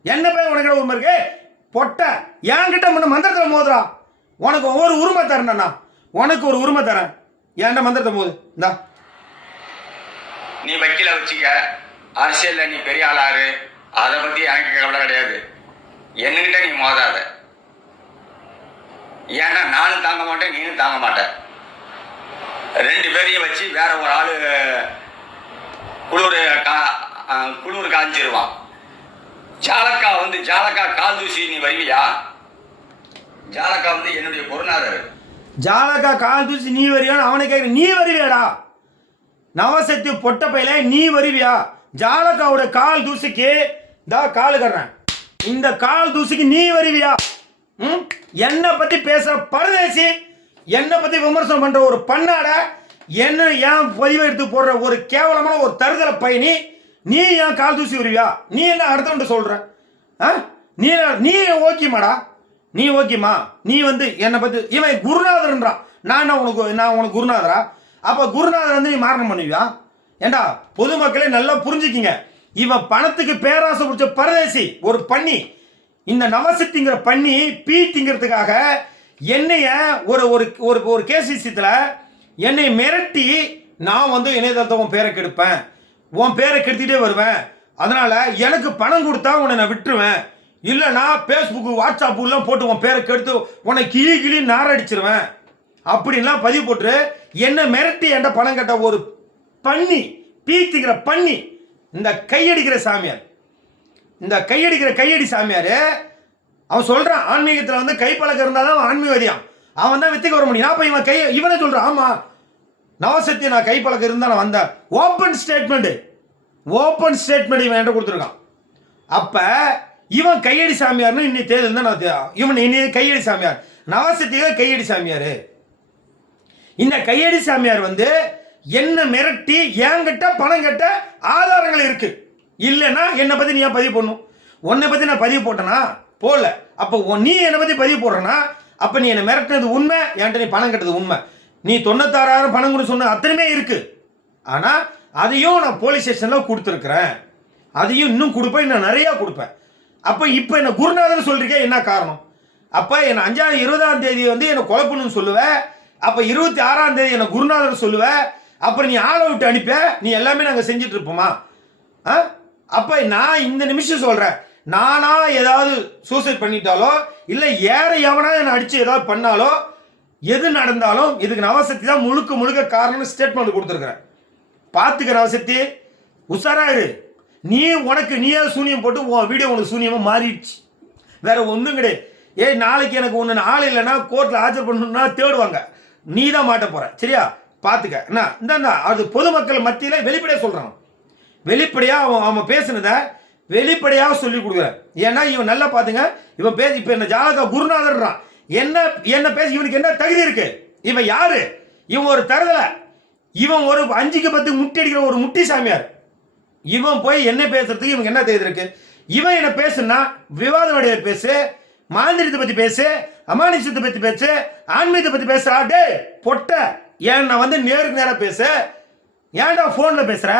என்ன பேச உனக்கு என்ன உரிமை இருக்கு? பொட்ட என்கிட்ட மந்திரத்தில் மோதுறா. உனக்கு ஒரு உரிமை தரேன்ண்ணா, உனக்கு ஒரு உரிமை தரேன். என்கிட்ட மந்திரத்தை மோது. இந்தா நீ வக்கீல வச்சுக்க, அரசியல்ல நீ பெரிய ஆளாரு, அதை பத்தி எனக்கு கவலை கிடையாது. என்னகிட்ட நீ மோதாத. ஏன்னா நானும் தாங்க மாட்டேன், நீனும் தாங்க மாட்டேன். 2 பேரையும் வச்சு வேற ஒரு ஆளு குளிர் காஞ்சிருவான். ஜாலக்கா கால் தூசி நீ வருவியா? ஜாலக்கா வந்து என்னுடைய குருநாதர். ஜாலக்கா கால் தூசி நீ வருவியான்னு அவனை கேட்குற. நீ வருவியாடா நவசக்தி பொட்ட பையில, நீ வருவியா? ஜாலக்காவோட கால் தூசிக்கு காலு கறேன், இந்த கால் தூசிக்கு நீ வருவியா? என்னை பத்தி பேசுற பரதேசி, என்னை பத்தி விமர்சனம் பண்ற ஒரு பண்ணாட, என்ன ஏன் பதிவை எடுத்து போடுற ஒரு கேவலமான ஒரு தருதல பயணி, நீ ஏன் கால் தூசி வருவியா? நீ என்ன அடுத்தவன்ட்டு சொல்ற? நீ ஓகேமாடா? நீ ஓகேமா? நீ வந்து என்னை பத்தி இவன் குருநாதர்ன்றான். நான் உனக்கு குருநாதரா? அப்ப குருநாதர் வந்து நீ மாரணம் பண்ணுவியா? ஏண்டா பொதுமக்களே நல்லா புரிஞ்சுக்கிங்க, இவன் பணத்துக்கு பேராசை பிடிச்ச பரதேசி ஒரு பண்ணி. இந்த நவசக்திங்கிற பண்ணி பீத்திங்கிறதுக்காக என்னைய ஒரு ஒரு ஒரு கேஸ் விஷயத்தில் என்னை மிரட்டி, நான் வந்து இணையதளத்தை உன் பேரை கெடுப்பேன், உன் பேரை கெடுத்துட்டே வருவேன், அதனால எனக்கு பணம் கொடுத்தா உன்னை நான் விட்டுருவேன், இல்லைனா ஃபேஸ்புக்கு வாட்ஸ்அப்புலாம் போட்டு உன் பேரை கெடுத்து உன்னை கிளி நாரடிச்சிருவேன் அப்படின்லாம் பதிவு போட்டு என்ன மிரட்டி என்ற பணம் கட்ட ஒரு பண்ணி பீத்திக்கிற பண்ணி இந்த கையடிக்கிற சாமியார். இந்த கையடி சாமியார் அவன் சொல்றான், ஆன்மீகத்தில் வந்து கைப்பழக்கம் இருந்தால் தான் ஆன்மீகவாதியான், அவன் தான் வித்துக்கு வர முடியும். அப்போ இவனே சொல்றான், ஆமா நவசக்தி நான் கைப்பழக்கம் இருந்தால் நான் வந்தேன். ஓப்பன் ஸ்டேட்மெண்ட் இவன் என்கிட்ட கொடுத்துருக்கான். அப்ப இவன் கையடி சாமியார்னு இன்னி தேர்தல் தான் நான் இவன் இன்னி கையடி சாமியார், நவசக்தியில கையடி சாமியார். இந்த கையடி சாமியார் வந்து என்ன மிரட்டி என்கிட்ட பணம் கட்ட ஆதாரங்கள் இருக்கு, இல்லைன்னா என்னை பத்தி நீ ஏன் பதிவு பண்ணும்? உன்னை பத்தி நான் பதிவு போட்டேனா? போடல. அப்போ நீ என்னை பத்தி பதிவு போடுறனா, அப்ப நீ என்னை மிரட்டினது உண்மை, என்கிட்ட நீ பணம் கட்டது உண்மை. நீ 96,000 பணம் கூட சொன்ன அத்தனையுமே இருக்கு. ஆனா அதையும் நான் போலீஸ் ஸ்டேஷன்ல கொடுத்துருக்கிறேன், அதையும் இன்னும் கொடுப்பேன், நான் நிறைய கொடுப்பேன். அப்ப இப்ப என்ன குருநாதர் சொல்றீங்க, என்ன காரணம்? அப்ப என்ன 20ஆம் தேதி வந்து என்ன கொலை பண்ணுன்னு சொல்லுவேன், அப்ப 26ஆம் தேதி என்ன குருநாதர் சொல்லுவேன், அப்புறம் நீ ஆளை விட்டு அனுப்ப, நீ எல்லாமே நாங்கள் செஞ்சுட்டு இருப்போமா? அப்ப நான் இந்த நிமிஷம் சொல்றேன், நானா ஏதாவது சூசைட் பண்ணிட்டாலோ இல்லை ஏற எவனா என்னை அடிச்சு ஏதாவது பண்ணாலோ எது நடந்தாலும் இதுக்கு நவசக்தி தான் முழுக்க காரணம்னு ஸ்டேட்மெண்ட் கொடுத்துருக்கிறேன். பார்த்துக்க நவசக்தி, உஷாராயிரு. நீயே சூனியம் போட்டு உன் வீடியோ உனக்கு சூனியமாக மாறிடுச்சு, வேற ஒன்றும் கிடையாது. நாளைக்கு எனக்கு ஒன்று ஆள் இல்லைன்னா கோர்ட்டில் ஆஜர் பண்ணணும்னா தேடுவாங்க, நீ தான் மாட்ட போற. சரியா? பார்த்துக்க. என்ன அது பொதுமக்கள் மத்தியில் வெளிப்படையாக சொல்கிறான், வெளிப்படையாக அவன் பேசுனதை வெளிப்படையாக சொல்லி கொடுக்குறேன். ஏன்னா இவன் நல்லா பார்த்துங்க, இவன் பேசி இப்போ என்ன ஜாலகா குருநாதர்றான், என்ன பேசி இவனுக்கு என்ன தகுதி இருக்கு? இவன் யாரு? இவன் ஒரு தருதலை, இவன் ஒரு 5க்கு 10 முட்டி அடிக்கிற ஒரு முட்டி சாமியார். இவன் போய் என்ன பேசுறதுக்கு இவனுக்கு என்ன தகுதி இருக்கு? இவன் என்ன பேசுனா விவாத வடிவில் பேசு, மாந்திரத்தை பற்றி பேசு, அமானுஷத்தை பற்றி பேசு, ஆன்மீகத்தை பற்றி பேசுறா. டே பொட்ட, ஏன் நான் வந்து நேருக்கு நேராக பேசு, ஏன்டா ஃபோனில் பேசுற,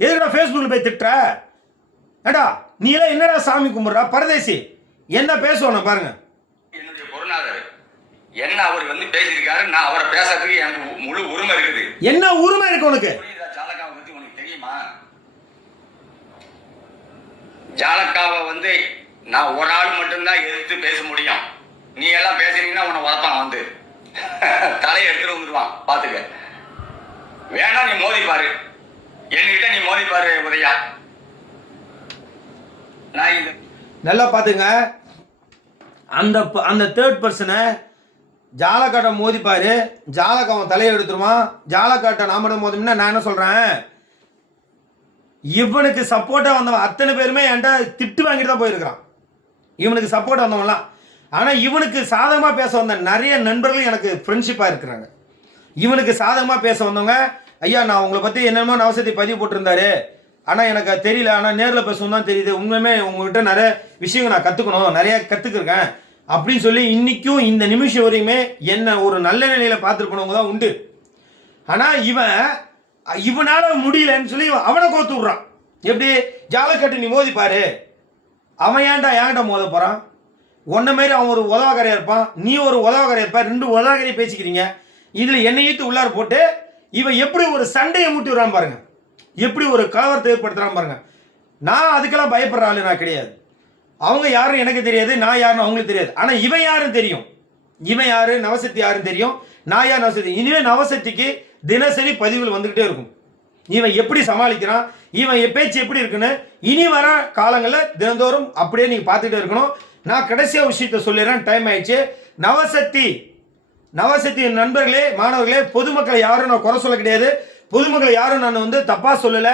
எதுடா ஃபேஸ்புக்கில் போய் திட்டுற? ஏடா நீ எல்லாம் என்னடா சாமி கும்பிட்றா பரதேசி? என்ன பேசுவோம் பாருங்க. என்னுடைய குருநாதர் என்ன அவர் வந்து பேசியிருக்காரு, நான் அவரை பேசுறதுக்கு எனக்கு முழு உரிமை இருக்குது. என்ன உரிமை இருக்கு உனக்கு? ஜாலக்காவை பத்தி உனக்கு தெரியுமா? ஜாலக்காவை வந்து நான் ஒரு ஆள் மட்டும்தான் எதிர்த்து பேச முடியும். நீ எல்லாம் பேசுறீங்கன்னா உன்னை உதப்பான், வந்து தலையை எடுத்துட்டு வந்துடுவான். பாத்துக்க, வேணா நீ மோதி பாரு, என்கிட்ட நீ மோதி பாரு உதயா. நல்லா பாத்துங்க, அந்த தேர்ட் பர்சனை ஜாலக்காட்டை மோதிப்பாரு, ஜாலக்காவன் தலையை எடுத்துருவான். ஜாலக்காட்டை நாம மோதினா நான் என்ன சொல்றேன், இவனுக்கு சப்போர்ட்டா வந்தவன் அத்தனை பேருமே என்கிட்ட திட்டு வாங்கிட்டு தான் போயிருக்கிறான், இவனுக்கு சப்போர்ட் வந்தவன்லாம். ஆனால் இவனுக்கு சாதகமாக பேச வந்த நிறைய நண்பர்கள் எனக்கு ஃப்ரெண்ட்ஷிப்பாக இருக்கிறாங்க. இவனுக்கு சாதகமாக பேச வந்தவங்க, ஐயா நான் உங்களை பற்றி என்னென்னமோ நவசக்தி பதிவு போட்டிருந்தாரு, ஆனால் எனக்கு அது தெரியல, ஆனால் நேரில் பேசவும் தான் தெரியுது, உண்மையுமே உங்கள்கிட்ட நிறைய விஷயங்கள் நான் கற்றுக்கணும், நிறைய கற்றுக்குருக்கேன் அப்படின்னு சொல்லி இன்றைக்கும் இந்த நிமிஷம் வரையுமே என்ன ஒரு நல்ல நிலையில் பார்த்துட்டு போனவங்க தான் உண்டு. ஆனால் இவனால் முடியலன்னு சொல்லி அவனை கோத்து விட்றான். எப்படி? ஜாலக்கட்டு நீ மோதிப்பாரு, அவன் ஏன்டா என்கிட்ட மோத போகிறான்? உன்ன மாரி அவன் ஒரு உதவாக்கரையாக இருப்பான், நீ ஒரு உதவாக்கரையாக இருப்ப, 2 உதவாக்கரையை பேசிக்கிறீங்க. இதில் என்னை ஈத்து உள்ளார போட்டு இவன் எப்படி ஒரு சண்டையை மூட்டி விடுறான் பாருங்க, எப்படி ஒரு கலவரத்தை ஏற்படுத்துறான் பாருங்க. நான் அதுக்கெல்லாம் பயப்படுற ஆளு நான் கிடையாது. அவங்க யாரும் எனக்கு தெரியாது, நான் யாருன்னு அவங்களுக்கு தெரியாது. ஆனால் இவன் யாரும் தெரியும். இவன் யாரு, நவசக்தி யாருன்னு தெரியும். நான் யார், நவசக்தி. இனிமே நவசக்திக்கு தினசரி பதிவுகள் வந்துகிட்டே இருக்கும். இவன் எப்படி சமாளிக்கிறான், இவன் பேச்சு எப்படி இருக்குன்னு இனி வர காலங்களில் தினந்தோறும் அப்படியே நீங்க பார்த்துட்டே இருக்கணும். நான் கடைசியா விஷயத்த சொல்லிடுறேன், டைம் ஆயிடுச்சு. நவசக்தி நண்பர்களே, மாணவர்களே, பொதுமக்களை யாரும் நான் குறை சொல்ல கிடையாது. பொதுமக்களை யாரும் நான் வந்து தப்பா சொல்லல.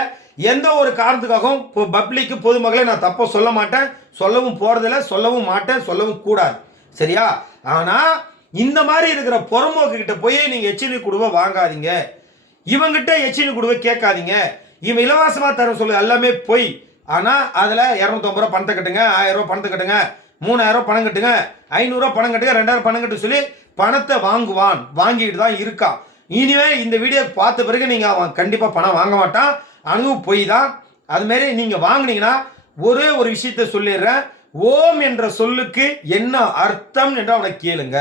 எந்த ஒரு காரணத்துக்காகவும் பப்ளிக்கு பொதுமக்களை நான் தப்பா சொல்ல மாட்டேன், சொல்லவும் போறதில்ல, சொல்லவும் மாட்டேன், சொல்லவும் கூடாது. சரியா? ஆனா இந்த மாதிரி இருக்கிற புறம்போக்கு கிட்ட போய் நீங்க எச்சினி குடுவை வாங்காதீங்க. இவங்கிட்ட எச்சினி குடுவை கேட்காதீங்க. இவன் இலவசமா தர சொல்லு எல்லாமே போய். ஆனா அதுல 250 ரூபாய் பணத்தை கட்டுங்க, 1000 ரூபாய் பணத்தை கட்டுங்க, 3000 ரூபாய் பணம் கட்டுங்க, 500 ரூபாய் பணம் கட்டுங்க, 2000 பணம் கட்டு சொல்லி பணத்தை வாங்குவான், வாங்கிட்டு தான் இருக்கான். இனிமே இந்த வீடியோ பார்த்த பிறகு நீங்க அவன் கண்டிப்பா பணம் வாங்க மாட்டான், அனுபவம் போய் தான். அது மாதிரி நீங்க வாங்கினீங்கன்னா ஒரே ஒரு விஷயத்த சொல்லிடுறேன். ஓம் என்ற சொல்லுக்கு என்ன அர்த்தம் என்று அவனை கேளுங்க.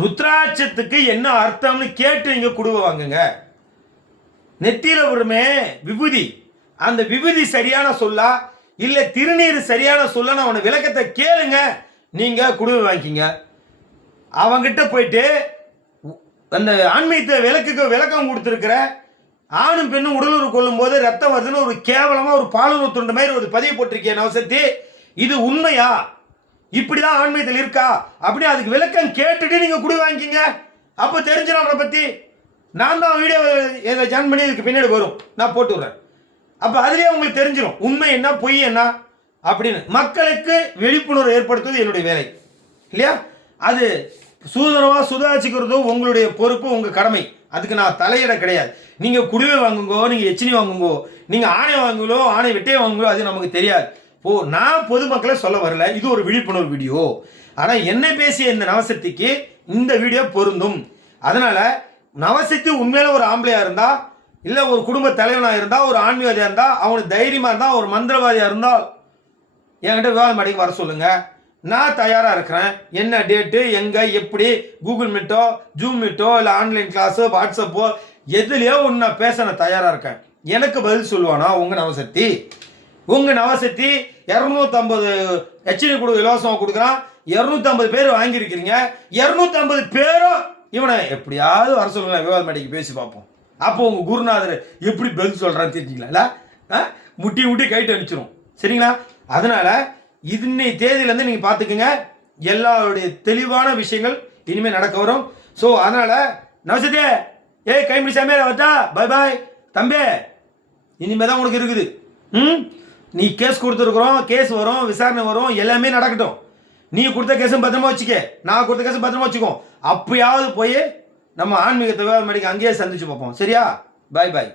ருத்ராட்சத்துக்கு என்ன அர்த்தம்னு கேட்டு நீங்க குடுவை வாங்குங்க. நெத்தியில விடுமே விபூதி, அந்த விபூதி சரியான சொல்லா இல்ல திருநீர் சரியான சொல்லா அவனை விளக்கத்தை கேளுங்க, நீங்க குடுவை வாங்கிக்கிங்க. அவங்கிட்ட போயிட்டு அந்த ஆன்மீகத்தை விளக்கம் கொடுத்துருக்கிற ஆணும் பெண்ணும் உடலுறவு கொள்ளும் போது ரத்தம் வருதுன்னு ஒரு கேவலமா ஒரு பாலுறவு துண்டு மாதிரி ஒரு பதிவு போட்டிருக்கேன் நவசக்தி. இது உண்மையா, இப்படிதான் ஆன்மீகத்தில் இருக்கா அப்படி அதுக்கு விளக்கம் கேட்டுட்டு நீங்க குடி வாங்கிக்கிங்க. அப்போ தெரிஞ்சிடும் அவனை பத்தி. நான் தான் வீடியோ ஜாயின் பண்ணி இதுக்கு பின்னாடி வரும், நான் போட்டு விடுறேன். அப்போ அதுலேயே உங்களுக்கு தெரிஞ்சிடும் உண்மை என்ன பொய் என்ன அப்படின்னு. மக்களுக்கு விழிப்புணர்வு ஏற்படுத்துவது என்னுடைய வேலை இல்லையா? அது சுதாரிச்சுக்கிறதும் உங்களுடைய பொறுப்பு, உங்க கடமை. அதுக்கு நான் தலையிட கிடையாது. நீங்க குடிவை வாங்குங்கோ, நீங்க எச்சினி வாங்குங்கோ, நீங்க ஆணை வாங்குங்களோ ஆணை வெட்டையை வாங்குங்களோ, அது நமக்கு தெரியாது. நான் பொதுமக்களை சொல்ல வரல, இது ஒரு விழிப்புணர்வு வீடியோ. ஆனா என்ன பேசிய இந்த நவசக்திக்கு இந்த வீடியோ பொருந்தும். அதனால நவசக்தி உண்மையில ஒரு ஆம்பளையா இருந்தா, இல்ல ஒரு குடும்ப தலைவனா இருந்தா, ஒரு ஆன்மீகவாதியா இருந்தா, அவனுக்கு தைரியமா இருந்தா, ஒரு மந்திரவாதியா இருந்தால் என்கிட்ட விவாதம் அடிக்க வர சொல்லுங்க. நான் தயாரா இருக்கிறேன். என்ன டேட்டு, எங்க, எப்படி, கூகுள் மீட்டோ, ஜூம் மீட்டோ, இல்லை ஆன்லைன் கிளாஸோ, வாட்ஸ்அப்போ, எதுலையோ ஒன்று நான் பேச நான் தயாரா இருக்கேன். எனக்கு பதில் சொல்லுவானா உங்க நவசக்தி? உங்க நவசக்தி 250 எச்டி கொடு இலவசமாக கொடுக்குறான். 250 பேர் வாங்கியிருக்கிறீங்க. 250 பேரும் இவனை எப்படியாவது வர சொல்லுங்க, விவாதம் அடிக்க பேசி பார்ப்போம். அப்போ உங்க குருநாதர் எப்படி பதில் சொல்றான்னு தெரிஞ்சுங்களா? முட்டி கைட்டு அடிச்சிடும். சரிங்களா? அதனால இன்னை தேதியிலேருந்து நீங்கள் பார்த்துக்குங்க, எல்லாருடைய தெளிவான விஷயங்கள் இனிமேல் நடக்க வரும். ஸோ அதனால நவசக்தி, கைமிடி சாமியார் வட்டா, பாய் பாய் தம்பி, இனிமேல் தான் உனக்கு இருக்குது. நீ கேஸ் கொடுத்துருக்குறோம், கேஸ் வரும், விசாரணை வரும், எல்லாமே நடக்கட்டும். நீ கொடுத்த கேஸும் பத்திரமா வச்சுக்க, நான் கொடுத்த கேஸும் பத்திரமா வச்சுக்கோ. அப்பயாவது போய் நம்ம ஆன்மீகத்தை அங்கேயே சந்திச்சு பார்ப்போம். சரியா? பாய் பாய்.